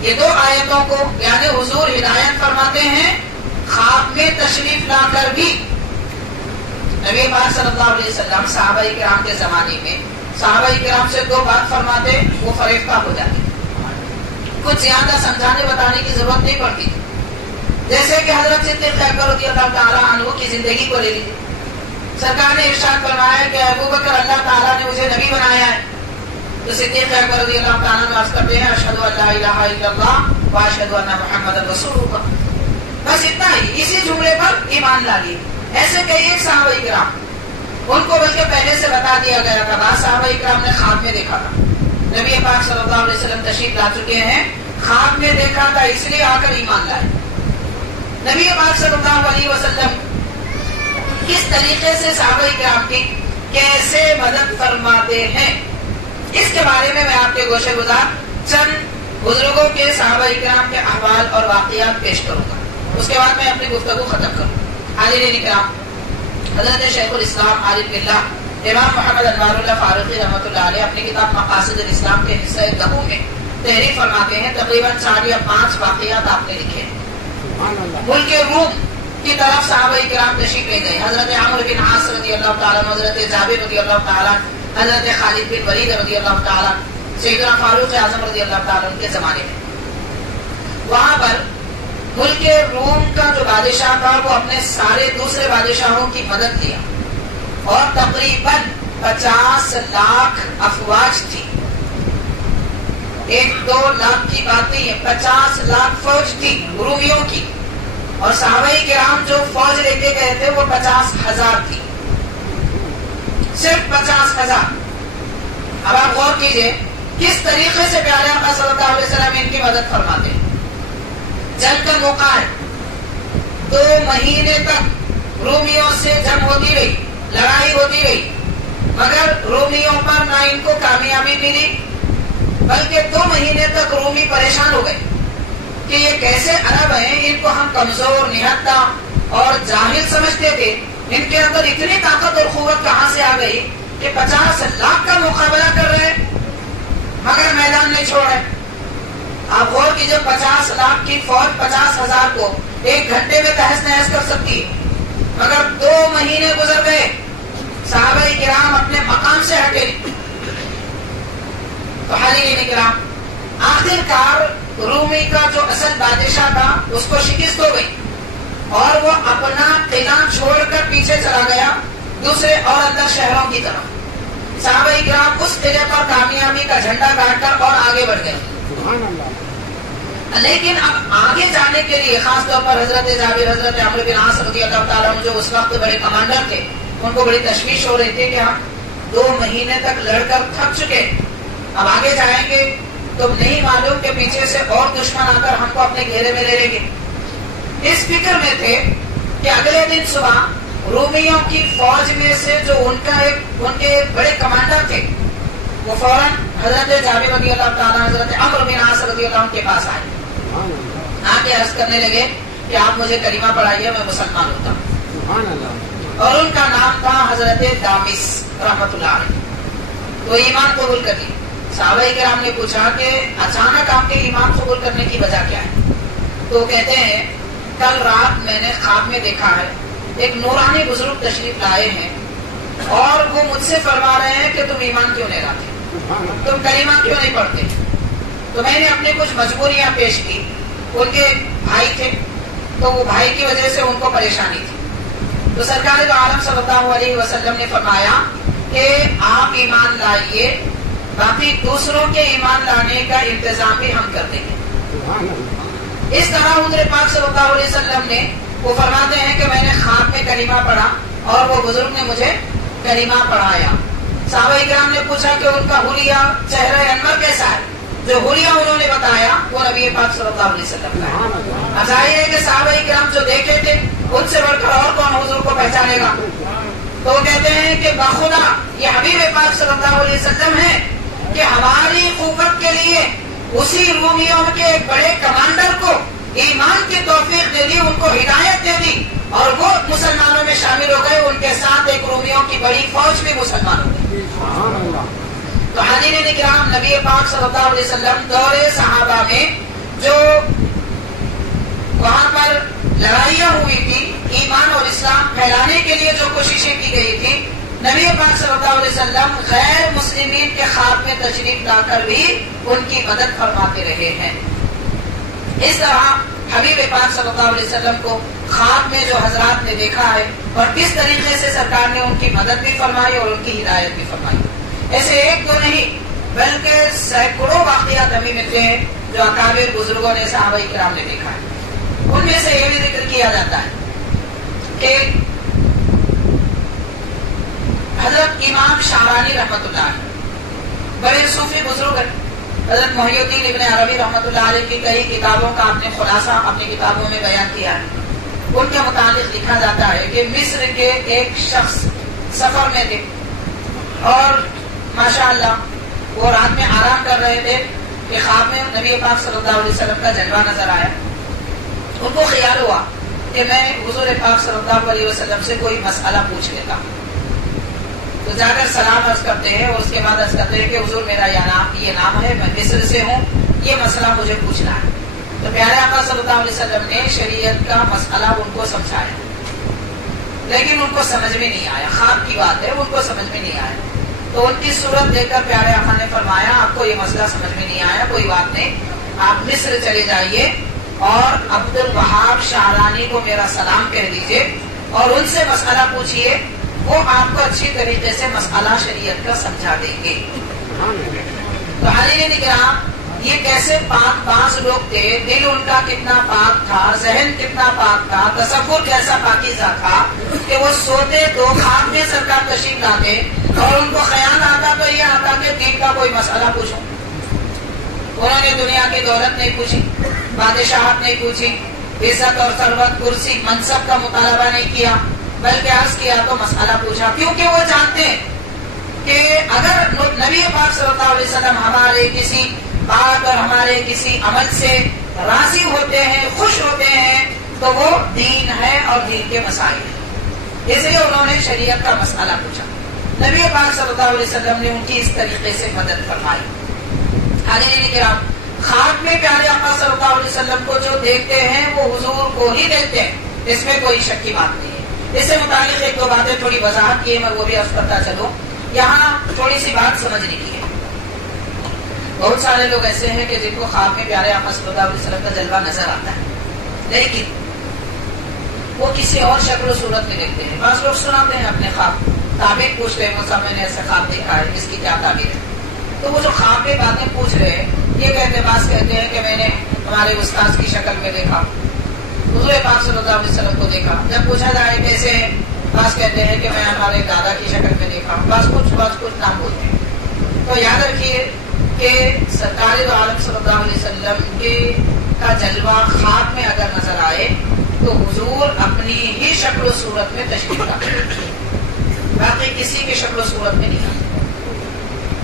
یہ دو آیتوں کو، یعنی حضور ہدایت فرماتے ہیں خواب میں تشریف لا کر بھی۔ نبی پاک صلی اللہ علیہ وسلم صحابہ کرام کے زمانے میں صحابہ کرام سے دو بات فرماتے، وہ فریفتہ ہو جاتے، کچھ زیادہ سمجھانے بتانے کی ضرورت نہیں پڑتی تھی۔ جیسے کہ حضرت صدیق اکبر رضی اللہ تعالیٰ عنہ کی زندگی کو لے لیجیے، سرکار نے ارشاد فرمایا کہ ابو بکر اللہ تعالیٰ نے مجھے نبی بنایا ہے، تو صدیق اکبر رضی اللہ تعالیٰ عنہ عرض کرتے ہیں اشہد ان لا الہ الا اللہ واشہد ان محمد رسول اللہ، بس اتنا ہی، اسی جملے پر ایمان لا لیے۔ ایسے کئی ایک صحابہ کرام، ان کو بلکہ پہلے سے بتا دیا گیا تھا، بعض صحابہ کرام نے خواب میں دیکھا تھا، نبی پاک صلی اللہ علیہ وسلم تشریف لا چکے ہیں، خواب میں دیکھا تھا اس لیے آ کر ایمان لائے۔ نبی پاک صلی اللہ علیہ وسلم کس طریقے سے صحابہ کرام کی کیسے مدد فرماتے ہیں، اس کے بارے میں آپ کے گوشے گزار چند بزرگوں کے صحابہ کرام کے احوال اور واقعات پیش کروں گا، اس کے بعد میں اپنی گفتگو ختم کروں۔ حاضرین کرام، حضرت شیخ الاسلام عارف باللہ امام محمد انوار اللہ فاروقی رحمۃ اللہ علیہ اپنی کتاب مقاصد الاسلام کے حصہ دہو میں تحریر فرماتے ہیں، تقریباً 4 یا 5 واقعات آپ نے لکھے ہیں۔ ملک روم کی طرف صحابہ کرام تشریف لے گئے، حضرت عمرو بن عاص رضی اللہ تعالیٰ عنہ، حضرت جابر رضی اللہ تعالیٰ عنہ، حضرت خالد بن ولید رضی اللہ تعالیٰ عنہ، سیدنا فاروق اعظم رضی اللہ تعالیٰ عنہ کے زمانے میں۔ وہاں پر ملک روم کا جو بادشاہ تھا وہ اپنے سارے دوسرے بادشاہوں کی مدد لیا، اور تقریباً 50 لاکھ افواج تھی، 1-2 لاکھ کی بات نہیں ہے، 50 لاکھ فوج تھی رومیوں کی، اور صحابہ کرام جو فوج لے کے گئے تھے وہ 50,000 تھی، صرف 50,000۔ اب آپ غور کیجئے کس طریقے سے پیارے آقا صلی اللہ علیہ وسلم ان کی مدد فرماتے ہیں۔ جنگ کا موقع ہے، 2 مہینے تک رومیوں سے جنگ ہوتی رہی، لڑائی ہوتی رہی، مگر رومیوں پر نہ ان کو کامیابی ملی، بلکہ 2 مہینے تک رومی پریشان ہو گئے کہ یہ کیسے عرب ہیں، ان کو ہم کمزور، نہتہ اور جاہل سمجھتے تھے، ان کے اندر اتنی طاقت اور قوت کہاں سے آ گئی کہ 50 لاکھ کا مقابلہ کر رہے مگر میدان نہیں چھوڑ رہے۔ آپ غور کیجئے، 50 لاکھ کی فوج 50,000 کو 1 گھنٹے میں تہس نہس کر سکتی ہے، مگر 2 مہینے گزر گئے، صحابہ کرام اپنے مقام سے ہٹے نہیں. تو حاضرین کرام، آخر کار رومی کا جو اصل بادشاہ تھا اس کو شکست ہو گئی اور وہ اپنا قلعہ چھوڑ کر پیچھے چلا گیا دوسرے اور اندر شہروں کی طرف. صحابہ کرام اس قلعے پر کامیابی کا جھنڈا گاڑ کر اور آگے بڑھ گئے. لیکن اب آگے جانے کے لیے خاص طور پر حضرت جابر، حضرت عمرو بن عاص رضی اللہ تعالیٰ عنہ جو اس وقت بڑے کمانڈر تھے، ان کو بڑی تشویش ہو رہی تھی کہ ہم 2 مہینے تک لڑ کر تھک چکے، اب آگے جائیں گے تو نہیں معلوم کہ پیچھے سے اور دشمن آ کر ہم کو اپنے گھیرے میں لے لیں گے. اس فکر میں تھے کہ اگلے دن صبح رومیوں کی فوج میں سے جو ان کے بڑے کمانڈر تھے وہ فوراً حضرت جابر رضی اللہ تعالیٰ، حضرت عمرو بن عاص رضی اللہ عنہ کے پاس آئے. آ کے عرض کرنے لگے کہ آپ مجھے کلمہ پڑھائیے، میں مسلمان ہوتا ہوں. اور ان کا نام تھا حضرت دامس رحمۃ اللہ علیہ. تو ایمان قبول کر لی. صحابہ کرام نے پوچھا کہ اچانک آپ کے ایمان قبول کرنے کی وجہ کیا ہے؟ تو کہتے ہیں کل رات میں نے خواب میں دیکھا ہے ایک نورانی بزرگ تشریف لائے ہیں اور وہ مجھ سے فرما رہے ہیں کہ تم ایمان کیوں نہیں لاتے، تم کلمہ کیوں نہیں پڑھتے. تو میں نے اپنی کچھ مجبوریاں پیش کی. ان کے بھائی تھے تو وہ بھائی کی وجہ سے ان کو پریشانی تھی. تو سرکار دو عالم صلی اللہ علیہ وسلم نے فرمایا کہ آپ ایمان لائیے، باقی دوسروں کے ایمان لانے کا انتظام بھی ہم کر دیں گے. اس طرح حضور پاک صلی اللہ علیہ وسلم نے وہ فرماتے ہیں کہ میں نے خواب میں کلمہ پڑھا اور وہ بزرگ نے مجھے کلمہ پڑھایا. صحابہ کرام نے پوچھا کہ ان کا حلیہ چہرہ انور کیسا ہے؟ جو حلیہ انہوں نے بتایا وہ نبی پاک صلی اللہ علیہ وسلم کا ہے. ظاہر ہے کہ صحابہ کرام جو دیکھے تھے ان سے بڑھ کر اور کون حضور کو پہچانے گا. تو وہ کہتے ہیں کہ بخدا یہ حبیب پاک صلی اللہ علیہ وسلم ہے کہ ہماری قوت کے لیے اسی رومیوں کے ایک بڑے کمانڈر کو ایمان کی توفیق دے دی، ان کو ہدایت دے دی اور وہ مسلمانوں میں شامل ہو گئے. ان کے ساتھ ایک رومیوں کی بڑی فوج بھی مسلمان ہو گئی. تو حاضرین کرام، نبی پاک صلی اللہ علیہ وسلم دور صحابہ میں جو وہاں پر لڑائیاں ہوئی تھی، ایمان اور اسلام پھیلانے کے لیے جو کوششیں کی گئی تھی، نبی پاک صلی اللہ علیہ وسلم غیر مسلمین کے خواب میں تشریف لا کر بھی ان کی مدد فرماتے رہے ہیں. اس طرح حبیب پاک صلی اللہ علیہ وسلم کو خواب میں جو حضرات نے دیکھا ہے اور کس طریقے سے سرکار نے ان کی مدد بھی فرمائی اور ان کی ہدایت بھی فرمائی، ایسے ایک دو نہیں بلکہ سینکڑوں واقعات ہمیں ملتے ہیں جو اکابر بزرگوں نے، صحابہ کرام نے دیکھا ہے. ان میں سے یہ بھی ذکر کیا جاتا ہے کہ حضرت امام شعرانی رحمۃ اللہ علیہ بڑے صوفی بزرگ ہیں. حضرت محی الدین ابن عربی رحمۃ اللہ علیہ کی کئی کتابوں کا آپ نے خلاصہ اپنی کتابوں میں بیان کیا ہے. ان کے متعلق لکھا جاتا ہے کہ مصر کے ایک شخص سفر میں تھے اور ماشاءاللہ وہ رات میں آرام کر رہے تھے کہ خواب میں نبی پاک صلی اللہ علیہ وسلم کا جلوہ نظر آیا. ان کو خیال ہوا کہ میں حضور پاک صلی اللہ علیہ وسلم سے کوئی مسئلہ پوچھ لیتا ہوں. تو جا کر سلام عرض کرتے ہیں اور اس کے بعد عرض کرتے ہیں کہ حضور میرا یہ نام ہے، میں مصر سے ہوں، یہ مسئلہ مجھے پوچھنا ہے. تو پیارے آقا صلی اللہ علیہ وسلم نے شریعت کا مسئلہ ان کو سمجھایا لیکن ان کو سمجھ میں نہیں آیا. خواب کی بات ہے، ان کو سمجھ میں نہیں آیا. تو ان کی صورت دیکھ کر پیارے آقا نے فرمایا آپ کو یہ مسئلہ سمجھ میں نہیں آیا، کوئی بات نہیں، آپ مصر چلے جائیے اور عبد الوہاب شعرانی کو میرا سلام کہہ دیجیے اور ان سے مسئلہ پوچھیے، وہ آپ کو اچھی طریقے سے مسئلہ شریعت کا سمجھا دیں گے. تو حاضرین کرام، یہ کیسے پاک باز لوگ تھے، دل ان کا کتنا پاک تھا، ذہن کتنا پاک تھا، تصور کیسا پاکیزہ تھا کہ وہ سوتے تو خواب میں سرکار تشریف لاتے اور ان کو خیال آتا تو یہ آتا کہ دین کا کوئی مسئلہ پوچھو. انہوں نے دنیا کی دولت نہیں پوچھی، بادشاہت نہیں پوچھی، عزت اور ثروت، کرسی، منصب کا مطالبہ نہیں کیا، بلکہ عرض کیا تو مسئلہ پوچھا. کیونکہ وہ جانتے ہیں کہ اگر نبی پاک صلی اللہ علیہ وسلم ہمارے کسی بات اور ہمارے کسی عمل سے راضی ہوتے ہیں، خوش ہوتے ہیں، تو وہ دین ہے اور دین کے مسائل ہیں. اس لیے انہوں نے شریعت کا مسئلہ پوچھا. نبی پاک صلی اللہ علیہ وسلم نے ان کی اس طریقے سے مدد فرمائی. حاضرین کرام، خواب میں پیارے آقا صلی اللہ علیہ وسلم کو جو دیکھتے ہیں وہ حضور کو ہی دیکھتے ہیں، اس میں کوئی شک کی بات نہیں ہے. اس سے متعلق ایک دو باتیں تھوڑی وضاحت کی ہے، میں وہ بھی عرض کرتا چلوں. یہاں تھوڑی سی بات سمجھنے کی ہے. بہت سارے لوگ ایسے ہیں کہ جن کو خواب میں پیارے آقا صلی اللہ علیہ وسلم کا جلوہ نظر آتا ہے، لیکن وہ کسی اور شکل و صورت میں دیکھتے ہیں. بعض لوگ سناتے ہیں اپنے خواب، تعبیر پوچھتے ہیں، مجھ سے میں نے ایسا خواب دیکھا ہے، اس کی کیا تعبیر ہے. تو وہ جو خواب میں باتیں پوچھ رہے ہیں، یہ کہتے بعض کہتے ہیں کہ میں نے ہمارے استاذ کی شکل میں دیکھا، حضور پاک صلی اللہ علیہ وسلم کو دیکھا. جب پوچھا جائے کیسے ہیں، بعض کہتے ہیں کہ میں ہمارے دادا کی شکل میں دیکھا، بعض کچھ نام بولتے ہیں. تو یاد رکھیے کہ سرکار دو عالم صلی اللہ علیہ وسلم کے کا جلوہ خواب میں اگر نظر آئے تو حضور اپنی ہی شکل و صورت میں تشریف لاتے ہیں، باقی کسی کی شکل و صورت میں نہیں آتے.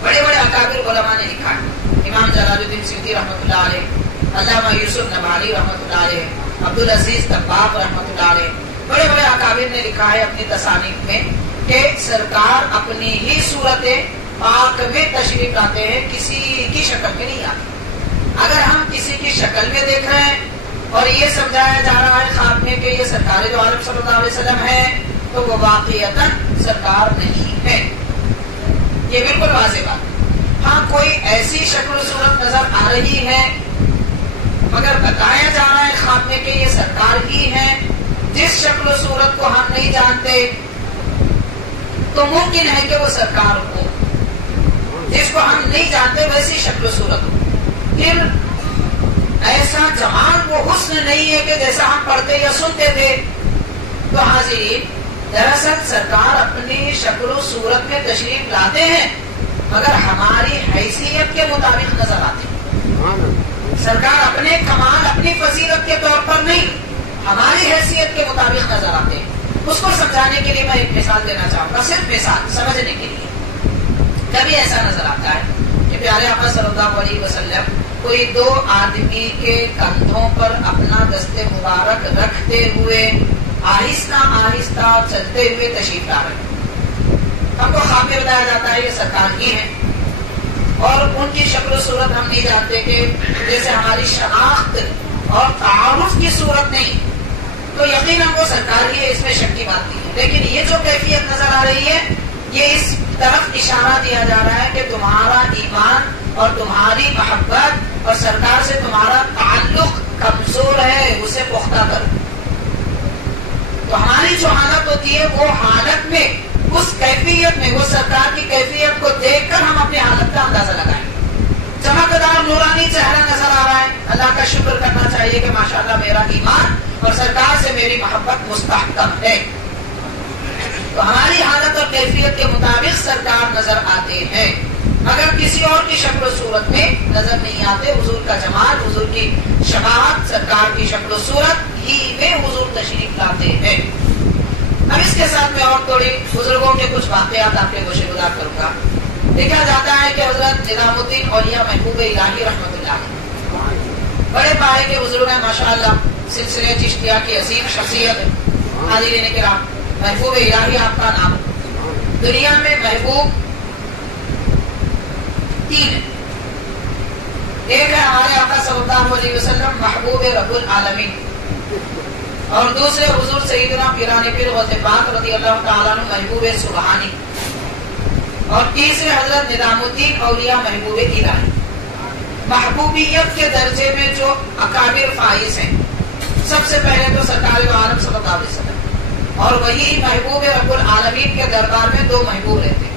بڑے بڑے اکابر علماء نے لکھا ہے، امام جلال الدین سیوطی رحمۃ اللہ علیہ، علامہ یوسف نبھالی رحمۃ اللہ علیہ، عبدالعزیز دباغ رحمۃ اللہ علیہ، بڑے بڑے اکابر نے لکھا ہے اپنی تصانیف میں کہ سرکار اپنی ہی صورت پاک میں تشریف لاتے ہیں، کسی کی شکل میں نہیں آتے. اگر ہم کسی کی شکل میں دیکھ رہے ہیں اور یہ سمجھایا جا رہا ہے خواب میں کہ یہ سرکار دو عالم صلی اللہ علیہ وسلم ہے، تو وہ واقعتاً سرکار نہیں ہے. یہ بالکل واضح بات. ہاں کوئی ایسی شکل و صورت نظر آ رہی ہے مگر بتایا جا رہا ہے خواب میں کہ یہ سرکار ہی ہے، جس شکل و صورت کو ہم نہیں جانتے تو ممکن ہے کہ وہ سرکار ہو، جس کو ہم نہیں جانتے ویسی شکل و صورت ہو. پھر ایسا جمال وہ حسن نہیں ہے کہ جیسا ہم پڑھتے یا سنتے تھے. تو حاضرین، دراصل سرکار اپنی شکل و صورت میں تشریف لاتے ہیں مگر ہماری حیثیت کے مطابق نظر آتے ہیں. سرکار اپنے کمال اپنی فضیلت کے طور پر نہیں، ہماری حیثیت کے مطابق نظر آتے ہیں. اس کو سمجھانے کے لیے میں ایک مثال دینا چاہوں گا، صرف مثال سمجھنے کے لیے. کبھی ایسا نظر آتا ہے کہ پیارے آقا صلی اللہ علیہ وسلم کوئی دو آدمی کے کندھوں پر اپنا دست مبارک رکھتے ہوئے آہستہ آہستہ چلتے ہوئے تشریف لا رہے ہیں. ہم کو خواب میں بتایا جاتا ہے یہ سرکار ہی ہے اور ان کی شکل و صورت ہم نہیں جانتے کہ جیسے ہماری شناخت اور تعارف کی صورت نہیں، تو یقیناً وہ سرکار ہی ہے، اس میں شک کی بات نہیں ہے. لیکن یہ جو کیفیت نظر آ رہی ہے، یہ اس طرف اشارہ دیا جا رہا ہے کہ تمہارا ایمان اور تمہاری محبت اور سرکار سے تمہارا تعلق کمزور ہے، اسے پختہ کرو. تو ہماری جو حالت ہوتی ہے وہ حالت میں، اس کیفیت میں، وہ سرکار کی کیفیت کو دیکھ کر ہم اپنی حالت کا اندازہ لگائیں. چمکدار نورانی چہرہ نظر آ رہا ہے، اللہ کا شکر کرنا چاہیے کہ ماشاءاللہ میرا ایمان اور سرکار سے میری محبت مستحکم ہے. تو ہماری حالت اور کیفیت کے مطابق سرکار نظر آتے ہیں مگر کسی اور کی شکل و صورت میں نظر نہیں آتے. حضور کا جمال، حضور کی شفاعت، سرکار کی شکل و صورت ہی میں حضور تشریف لاتے ہیں. اب اس کے ساتھ میں اور تھوڑی بزرگوں کے کچھ واقعات آپ کے گوشے گزار کروں گا. دیکھا جاتا ہے کہ حضرت نظام الدین اولیاء محبوب الہی رحمۃ اللہ علیہ بڑے پائے کے بزرگ ہیں ماشاءاللہ، سلسلے چشتیہ کی عظیم شخصیت. حاضرین کرام، محبوب الہی آپ کا نام. دنیا میں محبوب تین ہے. ایک ہے ہمارے آقا صلی اللہ علیہ وسلم محبوب رب العالمین، اور دوسرے حضور سیدنا پیران پیر غوث پاک رضی اللہ تعالیٰ عنہ محبوب سبحانی، اور تیسرے حضرت نظام الدین اولیاء محبوب الہی. محبوبیت کے درجے میں جو اکابر فائز ہیں، سب سے پہلے تو سرکار دو عالم صلی اللہ علیہ وسلم، اور وہی محبوب رب العالمین کے دربار میں دو محبوب رہتے ہیں.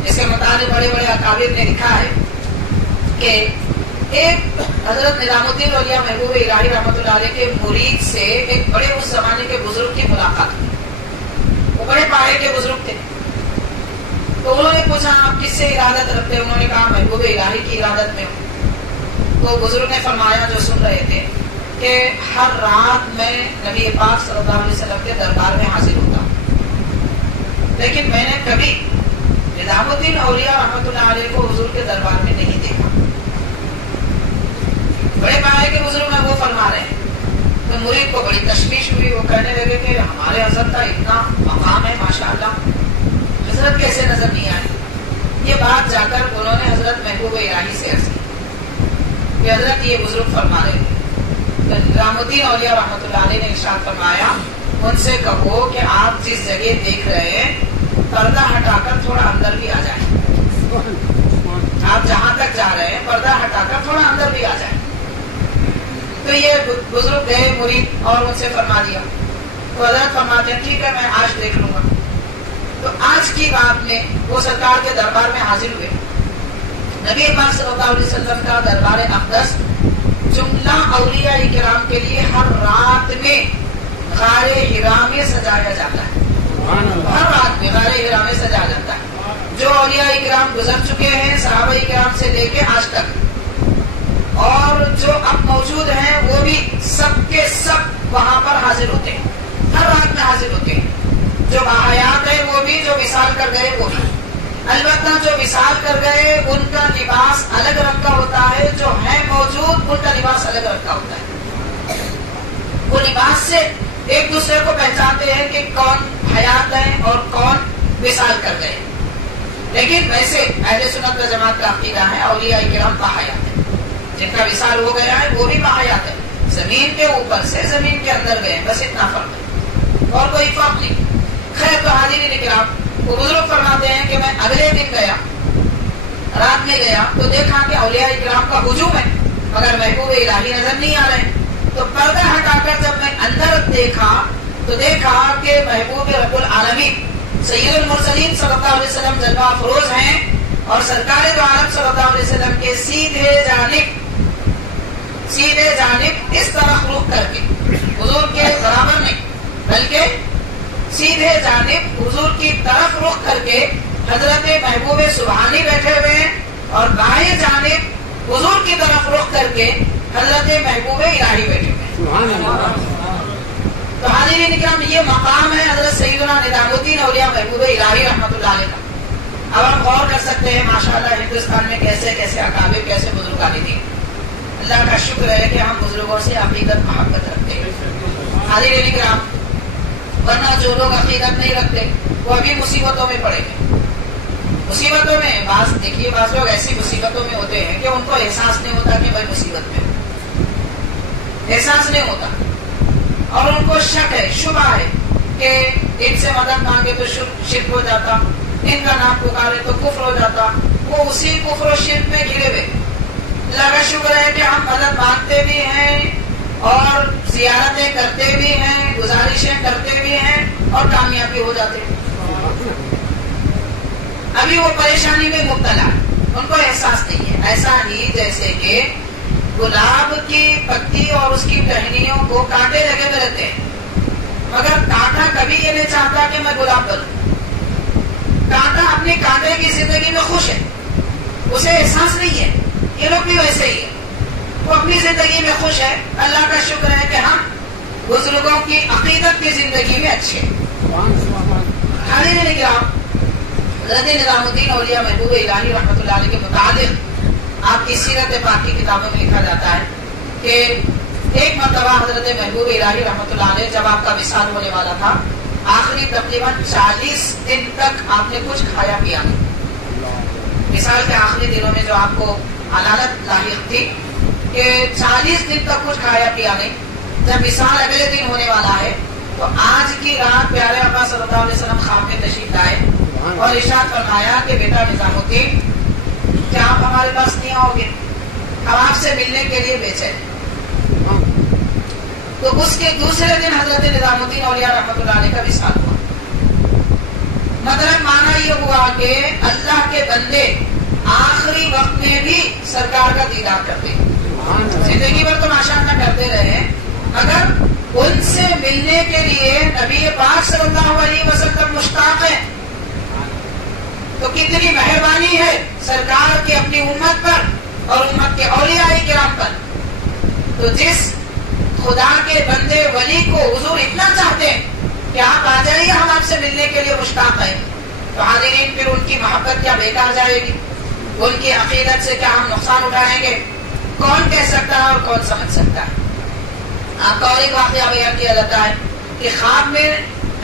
اس کے مطابق بڑے بڑے اکابر نے لکھا ہے کہ ایک حضرت نظام الدین اولیاء محبوب الہی رحمۃ اللہ علیہ کے مرید سے ایک بڑے اس زمانے کے بزرگ کی ملاقات ہوئی. وہ بڑے پائے کے بزرگ تھے. تو انہوں نے پوچھا آپ کس سے ارادت رکھتے ہیں؟ انہوں نے کہا محبوب الہی کی ارادت میں ہوں. تو بزرگ نے فرمایا جو سن رہے تھے کہ ہر رات میں نبی پاک صلی اللہ علیہ وسلم کے دربار میں حاضر ہوتا ہوں، لیکن میں نے کبھی نظام الدین اولیاء رحمۃ اللہ علیہ کو حضور کے دربار میں نہیں دیکھا. بڑے پائے کے بزرگ میں وہ فرما رہے ہیں. تو مرید کو بڑی تشویش ہوئی. وہ کہنے لگے کہ ہمارے حضرت کا اتنا مقام ہے ماشاءاللہ، حضرت کیسے نظر نہیں آئے؟ یہ بات جا کر انہوں نے حضرت محبوب الہی سے عرض کی کہ حضرت یہ بزرگ فرما رہے تھے. نظام الدین اولیاء رحمۃ اللہ علیہ نے ارشاد فرمایا ان سے کہو کہ آپ جس جگہ دیکھ رہے ہیں پردہ ہٹا کر تھوڑا اندر بھی آ جائیں. آپ جہاں تک جا رہے ہیں پردہ ہٹا کر تھوڑا اندر بھی آ جائیں. تو یہ بزرگ گئے مرید اور ان سے فرما دیا. تو حضرت فرماتے ہیں ٹھیک ہے میں آج دیکھ لوں گا. تو آج کی رات میں وہ سرکار کے دربار میں حاضر ہوئے. نبی پاک صلی اللہ علیہ وسلم کا دربار اقدس جملہ اولیاء کرام کے لیے ہر رات میں غار حرا میں سجایا جاتا ہے. ہر رات میں غار حرا میں سجایا جاتا ہے. جو اولیاء کرام گزر چکے ہیں صحابہ کرام سے لے کے آج تک اور جو اب موجود ہیں وہ بھی سب کے سب وہاں پر حاضر ہوتے ہیں. ہر رات میں حاضر ہوتے ہیں. جو باحیات ہیں وہ بھی, جو وصال کر گئے وہ بھی. البتہ جو وصال کر گئے ان کا لباس الگ رنگ کا ہوتا ہے, جو ہے موجود ان کا لباس الگ رنگ کا ہوتا ہے. وہ لباس سے ایک دوسرے کو پہچانتے ہیں کہ کون حیات ہیں اور کون وصال کر گئے. لیکن ویسے اہل سنت و جماعت کا عقیدہ ہے اولیاء کرام باحیات ہیں. جن کا وصال ہو گیا ہے وہ بھی باحیات ہے. زمین کے اوپر سے زمین کے اندر گئے, بس اتنا فرق ہے اور کوئی فرق نہیں. خیر تو حاضرین کرام, وہ بزرگ فرماتے ہیں کہ میں اگلے دن گیا, رات میں گیا تو دیکھا کہ اولیاء کرام کا ہجوم ہے مگر محبوب الہی نظر نہیں آ رہے. تو پردہ ہٹا کر جب میں اندر دیکھا تو دیکھا کہ محبوب رب العالمین سید المرسلین صلی اللہ علیہ وسلم جلوہ افروز ہیں اور سرکار دو عالم صلی اللہ علیہ وسلم کے سیدھے جانب اس طرح رخ کر کے, حضور کے برابر نہیں بلکہ سیدھے جانب حضور کی طرف رخ کر کے حضرت محبوب سبحانی بیٹھے ہوئے ہیں اور بائیں جانب حضور کی طرف رخ کر کے حضرت محبوب الہی بیٹھے ہوئے ہیں. تو حاضرین کرام یہ مقام ہے حضرت سیدنا نظام الدین اولیاء محبوب الہی رحمۃ اللہ علیہ کا. اب ہم غور کر سکتے ہیں ماشاءاللہ ہندوستان میں کیسے کیسے اکابر, کیسے بزرگان تھی. اللہ کا شکر ہے کہ ہم بزرگوں سے عقیدت محبت رکھتے ہیں. حاضرین کرام ورنہ جو لوگ عقیدت نہیں رکھتے وہ ابھی مصیبتوں میں پڑے گے. مصیبتوں میں دیکھیے بعض لوگ ایسی مصیبتوں میں ہوتے ہیں کہ ان کو احساس نہیں ہوتا کہ بھائی مصیبت میں, احساس نہیں ہوتا اور ان کو شک ہے, شبہ ہے کہ ان سے مدد مانگے تو شرک ہو جاتا, ان کا نام پکارے تو کفر ہو جاتا. وہ اسی کفر و شرک میں گھرے ہوئے. اللہ کا شکر ہے کہ ہم مدد مانگتے بھی ہیں اور زیارتیں کرتے بھی ہیں, گزارشیں کرتے بھی ہیں اور کامیابی ہو جاتے ہیں. ابھی وہ پریشانی میں مبتلا, ان کو احساس نہیں ہے. ایسا ہی جیسے کہ گلاب کی پتی اور اس کی ٹہنیوں کو کانٹے لگے ہوئے رہتے ہیں مگر کانٹا کبھی یہ نہیں چاہتا کہ میں گلاب بنوں. کانٹا اپنے کانٹے کی زندگی میں خوش ہے, اسے احساس نہیں ہے. یہ لوگ بھی ویسے ہی ہے, وہ اپنی زندگی میں خوش ہے. اللہ کا شکر ہے کہ ہم بزرگوں کی عقیدت کی زندگی میں اچھے. حاضرین کرام حضرت نظام الدین اولیاء محبوب الہی رحمۃ اللہ علیہ کے متعلق آپ کی سیرت پاک کی کتابوں میں لکھا جاتا ہے کہ ایک مرتبہ حضرت محبوب الہی رحمۃ اللہ علیہ جب آپ کا وصال ہونے والا تھا, آخری تقریباً 40 دن تک آپ نے کچھ کھایا پیا نہیں. وصال کے آخری دنوں میں جو آپ کو حالت لاحق تھی کہ 40 دن تک کچھ کھایا پیا نہیں. جب وصال اگلے دن ہونے والا ہے تو آج کی رات پیارے آقا صلی اللہ علیہ وسلم خواب میں تشریف لائے اور ارشاد فرمایا کہ بیٹا نظام الدین کیا آپ ہمارے پاس نہیں آؤ گے, ہم آپ سے ملنے کے لیے بے چین. تو اس کے دوسرے دن حضرت نظام الدین اولیاء رحمۃ اللہ علیہ کا وصال ہوا. مطلب مانا یہ ہوا کہ اللہ کے بندے آخری وقت میں بھی سرکار کا دیدار کرتے ہیں. زندگی بھر تو ماشاءاللہ کرتے رہے مگر ان سے ملنے کے لیے نبی پاک صلی اللہ علیہ وسلم مشتاق ہیں. تو کتنی مہربانی ہے سرکار کی اپنی امت پر اور امت کے اولیاء کرام پر. تو جس خدا کے بندے ولی کو حضور اتنا چاہتے ہیں کہ آپ آ جائیے, ہم آپ سے ملنے کے لیے مشتاق ہیں, تو حاضرین پھر ان کی محبت کیا بیکار جائے گی, ان کی عقیدت سے کیا ہم نقصان اٹھائیں گے؟ کون کہہ سکتا ہے اور کون سمجھ سکتا ہے؟ آپ کا اور ایک واقعہ بیان کیا جاتا ہے کہ خواب میں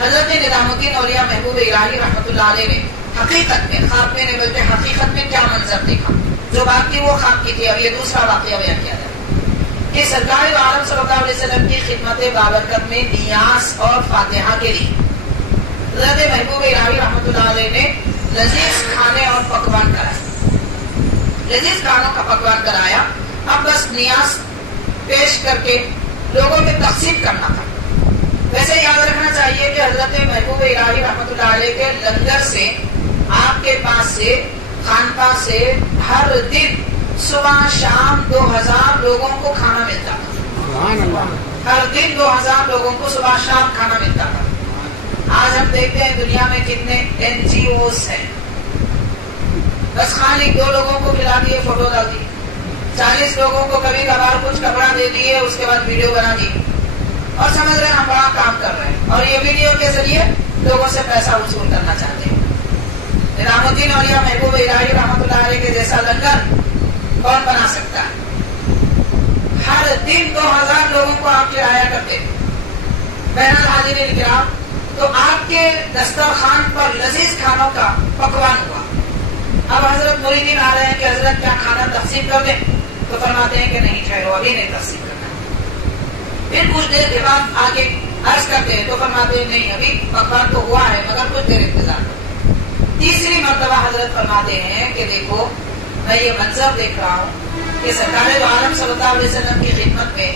حضرت نظام الدین اولیاء محبوب الہی رحمۃ اللہ علیہ نے حقیقت میں, خواب میں نہیں بلکہ حقیقت میں کیا منظر دیکھا. جو بات تھی وہ خواب کی تھی. اب یہ دوسرا واقعہ بیان کیا جاتا ہے کہ سرکار عالم صلی اللہ علیہ وسلم کی خدمت بابرکت میں نیاز اور فاتحہ کے لیے حضرت محبوب الہی رحمۃ اللہ علیہ نے لذیذ کھانے اور پکوان کرائے، لذیذ کھانوں کا پکوان کرایا. اب بس نیاز پیش کر کے لوگوں میں تقسیم کرنا تھا. ویسے یاد رکھنا چاہیے کہ حضرت محبوب الہی رحمۃ اللہ علیہ کے لنگر سے، آپ کے پاس سے، خانقاہ سے ہر دن صبح شام 2000 لوگوں کو کھانا ملتا تھا. ہر دن 2000 لوگوں کو صبح شام کھانا ملتا تھا. آج ہم دیکھتے ہیں دنیا میں کتنے NGOs ہیں، بس خالی 2 لوگوں کو کھلا دیے، فوٹو ڈال دی، 40 لوگوں کو کبھی کبھار کچھ کپڑا دے دیے، اس کے بعد ویڈیو بنا دی اور سمجھ رہے ہیں ہم بڑا کام کر رہے ہیں، اور یہ ویڈیو کے ذریعے لوگوں سے پیسہ وصول کرنا چاہتے ہیں. نظام الدین اولیاء محبوب الہی رحمۃ اللہ علیہ کے جیسا لنگر کون بنا سکتا ہے؟ ہر دن 2000 لوگوں کو آپ کھلایا کرتے. بہرحال حاضرین کرام، تو آپ کے دسترخوان پر لذیذ کھانوں کا پکوان ہوا. اب حضرت مریدین آ رہے ہیں کہ حضرت کیا کھانا تقسیم کر دیں؟ تو فرماتے ہیں کہ نہیں ٹھہرو، ابھی نہیں تقسیم کرنا. پھر کچھ دیر کے بعد آگے عرض کرتے ہیں تو فرماتے ہیں نہیں ابھی پکوان تو ہوا ہے مگر کچھ دیر انتظار کرو. تیسری مرتبہ حضرت فرماتے ہیں کہ دیکھو میں یہ منظر دیکھ رہا ہوں کہ سرکار عالم صلی اللہ علیہ وسلم کی خدمت میں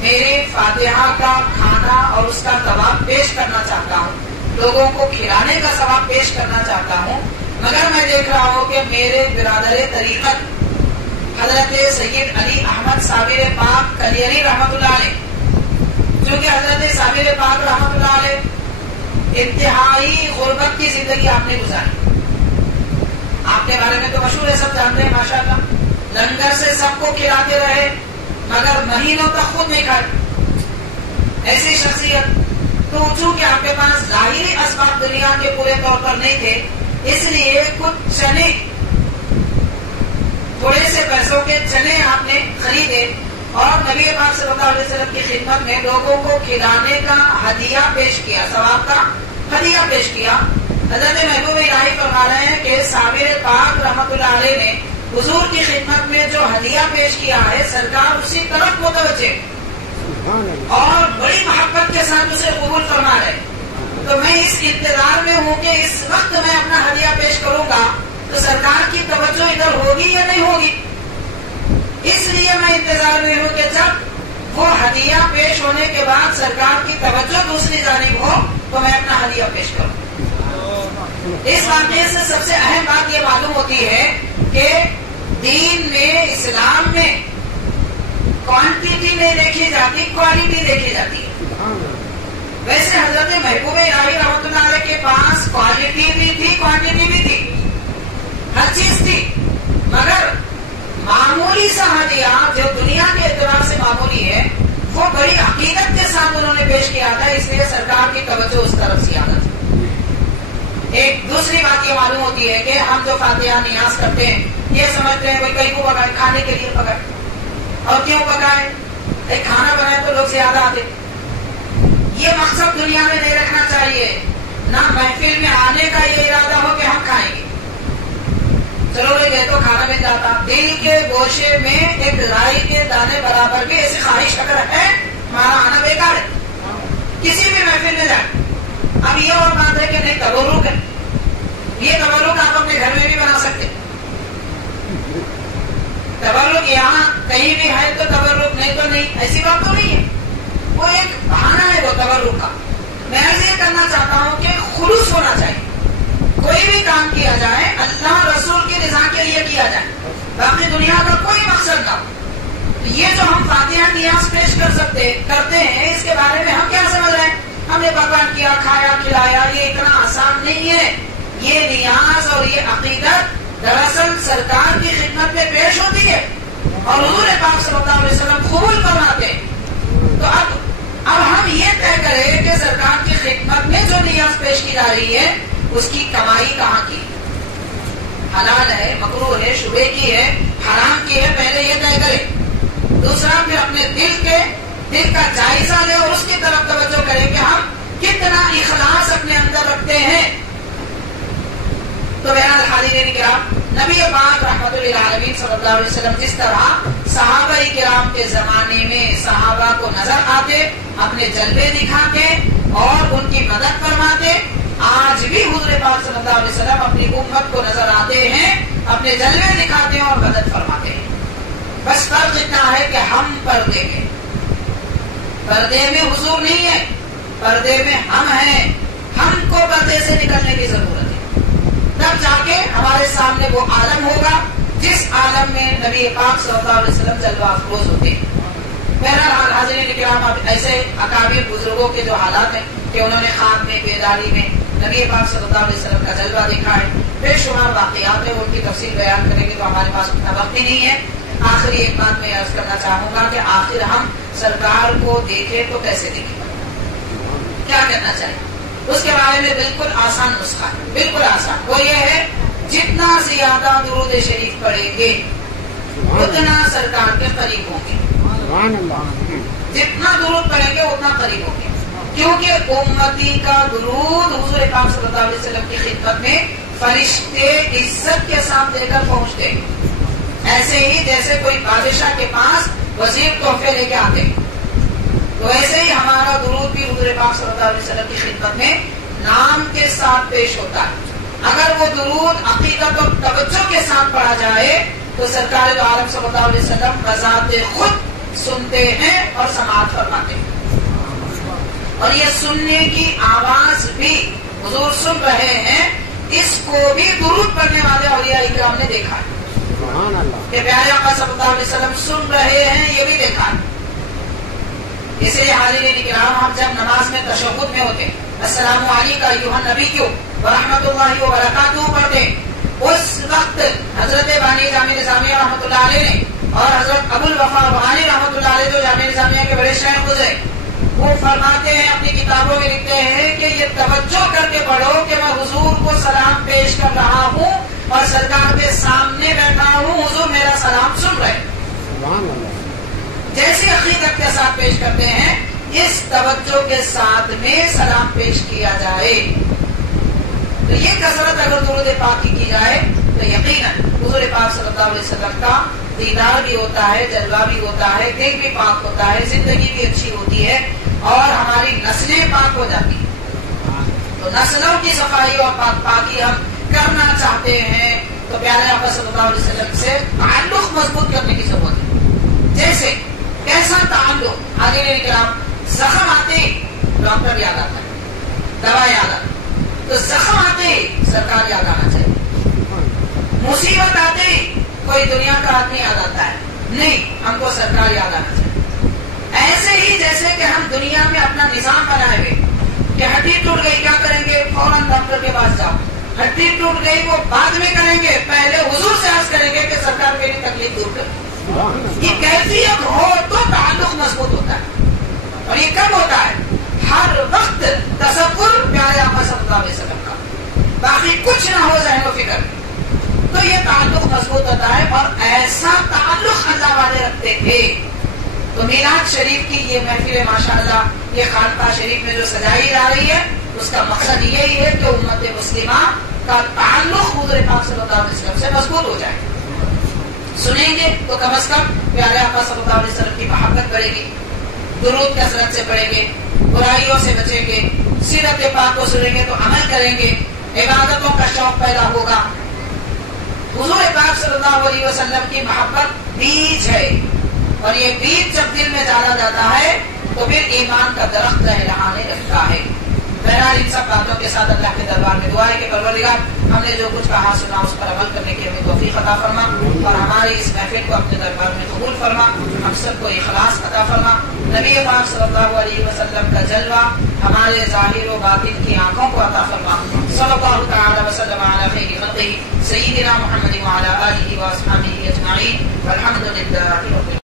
میرے فاتحہ کا کھانا اور اس کا ثواب پیش کرنا چاہتا ہوں، لوگوں کو کھلانے کا ثواب پیش کرنا چاہتا ہوں، مگر میں دیکھ رہا ہوں کہ میرے برادر طریقت حضرت سید علی احمد صابر پاک کلیری رحمۃ اللہ علیہ، جو کہ حضرت صابر پاک رحمۃ اللہ علیہ انتہائی غربت کی زندگی آپ نے گزاری. آپ کے بارے میں تو مشہور ہے، سب جانتے ہیں ماشاءاللہ. لنگر سے سب کو کھلاتے رہے مگر مہینوں تک خود نہیں کھائے. ایسی شخصیت. تو چونکہ آپ کے پاس ظاہری اسباب دنیا کے پورے طور پر نہیں تھے، اس لیے کچھ چنے، تھوڑے سے پیسوں کے چنے آپ نے خریدے اور نبی پاک صلی اللہ علیہ وسلم کی خدمت میں لوگوں کو کھلانے کا ہدیہ پیش کیا، ثواب کا ہدیہ پیش کیا. حضرت محبوب الہی فرما رہے ہیں کہ صابر پاک رحمۃ اللہ علیہ نے حضور کی خدمت میں جو ہدیہ پیش کیا ہے سرکار اسی طرف متوجہ اور بڑی محبت کے ساتھ اسے قبول فرما رہے. تو میں اس انتظار میں ہوں کہ اس وقت میں اپنا ہدیہ پیش کروں گا تو سرکار کی توجہ ادھر ہوگی یا نہیں ہوگی. اس لیے میں انتظار میں ہوں کہ جب وہ ہدیہ پیش ہونے کے بعد سرکار کی توجہ دوسری جانب ہو تو میں اپنا ہدیہ پیش کروں. اس واقعے سے سب سے اہم بات یہ معلوم ہوتی ہے کہ دین میں، اسلام میں کوانٹٹی نہیں دیکھی جاتی، کوالٹی دیکھی جاتی ہے. ویسے حضرت محبوب الہی رحمۃ اللہ علیہ کے پاس کوالٹی بھی تھی، کوانٹٹی بھی تھی، ہر چیز تھی، مگر معمولی سا ہدیہ جو دنیا کے اعتبار سے معمولی ہے وہ بڑی عقیدت کے ساتھ انہوں نے پیش کیا تھا، اس لیے سرکار کی توجہ اس طرف زیادہ تھی. ایک دوسری بات یہ معلوم ہوتی ہے کہ ہم جو فاتحہ نیاز کرتے ہیں یہ سمجھتے ہیں بھائی کہیں کو پکائے، کھانے کے لیے پکائے. اور کیوں پکائے؟ ایک کھانا بنائے تو لوگ زیادہ آتے. یہ مقصد دنیا میں نہیں رکھنا چاہیے. نہ محفل میں آنے کا یہ ارادہ ہو کہ ہم کھائیں گے، چلو لے گئے تو کھانا مل جاتا. دل کے گوشے میں ایک رائی کے دانے برابر بھی ایسی خواہش اگر ہے ہمارا آنا بیکار ہے. کسی بھی محفل میں جائیں. اب یہ اور بات ہے کہ نہیں تبرک ہے، یہ تبرک آپ اپنے گھر میں بھی بنا سکتے. تبرک یہاں کہیں بھی ہے تو تبرک، نہیں تو نہیں، ایسی بات تو نہیں ہے. وہ ایک بہانہ ہے وہ تبرک کا. میں یہ کرنا چاہتا ہوں کہ خلوص ہونا چاہیے. کوئی بھی کام کیا جائے اللہ رسول کی رضا کے لیے کیا جائے، باقی دنیا کا کوئی مقصد نہ ہو. یہ جو ہم فاتحہ نیاز پیش کرتے ہیں اس کے بارے میں ہم کیا سمجھ رہے ہیں؟ ہم نے پکوان کیا، کھایا، کھلایا، یہ اتنا آسان نہیں ہے. یہ نیاز اور یہ عقیدت دراصل سرکار کی خدمت میں پیش ہوتی ہے اور حضور پاک صلی اللہ علیہ وسلم قبول فرماتے ہیں. تو اب ہم یہ طے کریں کہ سرکار کی خدمت میں جو نیاز پیش کی جا رہی ہے اس کی کمائی کہاں کی، حلال ہے، مکروہ ہے، شبہ کی ہے، حرام کی ہے، پہلے یہ طے کریں. دوسرا پھر اپنے دل کا جائزہ لے اور اس کی طرف توجہ کریں کہ ہم کتنا اخلاص اپنے اندر رکھتے ہیں. تو بہرحال حاضرین کرام، نبی پاک رحمت للعالمین صلی اللہ علیہ وسلم جس طرح صحابہ کرام کے زمانے میں صحابہ کو نظر آتے، اپنے جلوے دکھاتے اور ان کی مدد فرماتے، آج بھی حضور پاک صلی اللہ علیہ وسلم اپنی امت کو نظر آتے ہیں، اپنے جلوے دکھاتے ہیں اور مدد فرماتے ہیں۔ بس فرق اتنا ہے کہ ہم پردے میں حضور نہیں ہے، پردے میں ہم ہیں، ہم کو پردے سے نکلنے کی ضرورت ہے، تب جا کے ہمارے سامنے وہ عالم ہوگا جس عالم میں نبی پاک صلی اللہ علیہ وسلم جلوہ افروز ہوتے ہیں۔ بہرحال حاضرین کرام، اب ایسے اکابر بزرگوں کے جو حالات ہیں کہ انہوں نے خواب میں، بیداری میں نبی پاک صلی اللہ علیہ وسلم کا جلوہ دیکھا ہے، بے شمار واقعات ہیں، ان کی تفصیل بیان کریں گے تو ہمارے پاس اتنا وقت ہی نہیں ہے۔ آخری ایک بات میں عرض کرنا چاہوں گا کہ آخر ہم سرکار کو دیکھیں تو کیسے دیکھیں، کیا کرنا چاہیے؟ اس کے بارے میں بالکل آسان نسخہ ہے، بالکل آسان۔ وہ یہ ہے جتنا زیادہ درود شریف پڑھیں گے اتنا سرکار کے قریب ہوں گے، جتنا درود پڑھیں گے اتنا قریب ہوں گے، کیونکہ امتی کا درود حضور پاک صلی اللہ علیہ وسلم کی خدمت میں فرشتے عزت کے ساتھ دے کر پہنچتے، ایسے ہی جیسے کوئی بادشاہ کے پاس وزیر تحفے لے کے آتے، تو ایسے ہی ہمارا درود بھی حضور پاک صلی اللہ علیہ وسلم کی خدمت میں نام کے ساتھ پیش ہوتا ہے۔ اگر وہ درود عقیدت اور توجہ کے ساتھ پڑھا جائے تو سرکار دو عالم صلی اللہ علیہ وسلم بذات خود سنتے ہیں اور سماعت فرماتے ہیں، اور یہ سننے کی آواز بھی حضور سن رہے ہیں، اس کو بھی درود پڑھنے والے اولیاء اکرام نے دیکھا ہے کہ پیارے آقا صلی اللہ علیہ وسلم سن رہے ہیں، یہ بھی دیکھا ہے۔ اس لیے حاضرین کرام، ہم جب نماز میں تشہد میں ہوتے السلام علیکم ایھا النبی ورحمۃ اللہ وبرکاتہ پڑھتے، اس وقت حضرت بانی جامع نظامیہ رحمۃ اللہ علیہ نے اور حضرت ابو الوفا بانی رحمۃ اللہ علیہ جو جامع نظامیہ کے بڑے شیخ گزرے، وہ فرماتے ہیں، اپنی کتابوں میں لکھتے ہیں کہ یہ توجہ کر کے پڑھو کہ میں حضور کو سلام پیش کر رہا ہوں اور سرکار کے سامنے بیٹھا ہوں، حضور میرا سلام سن رہے ہیں۔ جیسی عقیدت کے ساتھ پیش کرتے ہیں، اس توجہ کے ساتھ میں سلام پیش کیا جائے، تو یہ کثرت اگر درود پاک کی جائے تو یقیناً حضور پاک صلی اللہ علیہ وسلم کا دیدار بھی ہوتا ہے، جلوہ بھی ہوتا ہے، دل بھی پاک ہوتا ہے، زندگی بھی اچھی ہوتی ہے اور ہماری نسلیں پاک ہو جاتی ہیں۔ تو نسلوں کی صفائی اور پاکی ہم کرنا چاہتے ہیں تو پیارے آقا صلی اللہ علیہ وسلم سے تعلق مضبوط کرنے کی ضرورت ہے۔ جیسے کیسا تعلق؟ حاضرین کرام، زخم آتے ڈاکٹر یاد آتا ہے، دوا یاد آتا ہے، تو زخم آتے سرکار یاد آنا چاہیے، مصیبت آتے کوئی دنیا کا آدمی یاد آتا ہے نہیں، ہم کو سرکار یاد آنا چاہیے۔ ایسے ہی جیسے کہ ہم دنیا میں اپنا نظام بنائے ہوئے کہ ہڈی ٹوٹ گئی، کیا کریں گے؟ فوراً ڈاکٹر کے پاس جاؤ، ہڈی ٹوٹ گئی وہ بعد میں کریں گے، پہلے حضور سے عرض کریں گے کہ سرکار میری تکلیف دور کرے۔ یہ کیفیت ہو تو تعلق مضبوط ہوتا ہے، اور یہ کب ہوتا ہے؟ ہر وقت تصور پیارے آقا صلی اللہ علیہ وسلم کا، باقی کچھ نہ ہو ذہن و فکر، تو یہ تعلق مضبوط ہوتا ہے، اور ایسا تعلق اللہ والے رکھتے تھے۔ تو میلاد شریف کی یہ محفل ماشاءاللہ یہ خانقاہ شریف میں جو سجائی جا رہی ہے، اس کا مقصد یہی ہے کہ امت مسلمہ کا تعلق حضور پاک صلی اللہ علیہ وسلم سے مضبوط ہو جائے۔ سنیں گے تو کم از کم پیارے آقا صلی اللہ علیہ وسلم کی محبت بڑھے گی، درود کثرت سے پڑھیں گے، برائیوں سے بچیں گے، سیرت پاک کو سنیں گے تو عمل کریں گے، عبادتوں کا شوق پیدا ہوگا۔ حضور پاک صلی اللہ علیہ وسلم کی محبت بیج ہے، اور یہ بیج جب دل میں ڈالا جاتا ہے تو پھر ایمان کا درخت لہرانے لگتا ہے۔ بہرحال ان سب باتوں کے ساتھ اللہ کے دربار میں دعا ہے کہ پروردگار ہم نے جو کچھ کہا سنا اس پر عمل کرنے کی ہمیں توفیق عطا فرما، اور ہماری اس محفل کو اپنے دربار میں قبول فرما، ہم سب کو اخلاص عطا فرما، نبی پاک صلی اللہ علیہ وسلم کا جلوہ ہمارے ظاہر و باطن کی آنکھوں کو عطا فرما۔ صلی اللہ تعالی وسلم علی خیر خلقہ سیدنا محمد وعلی آلہ واصحابہ اجمعین، والحمد للہ رب العالمین۔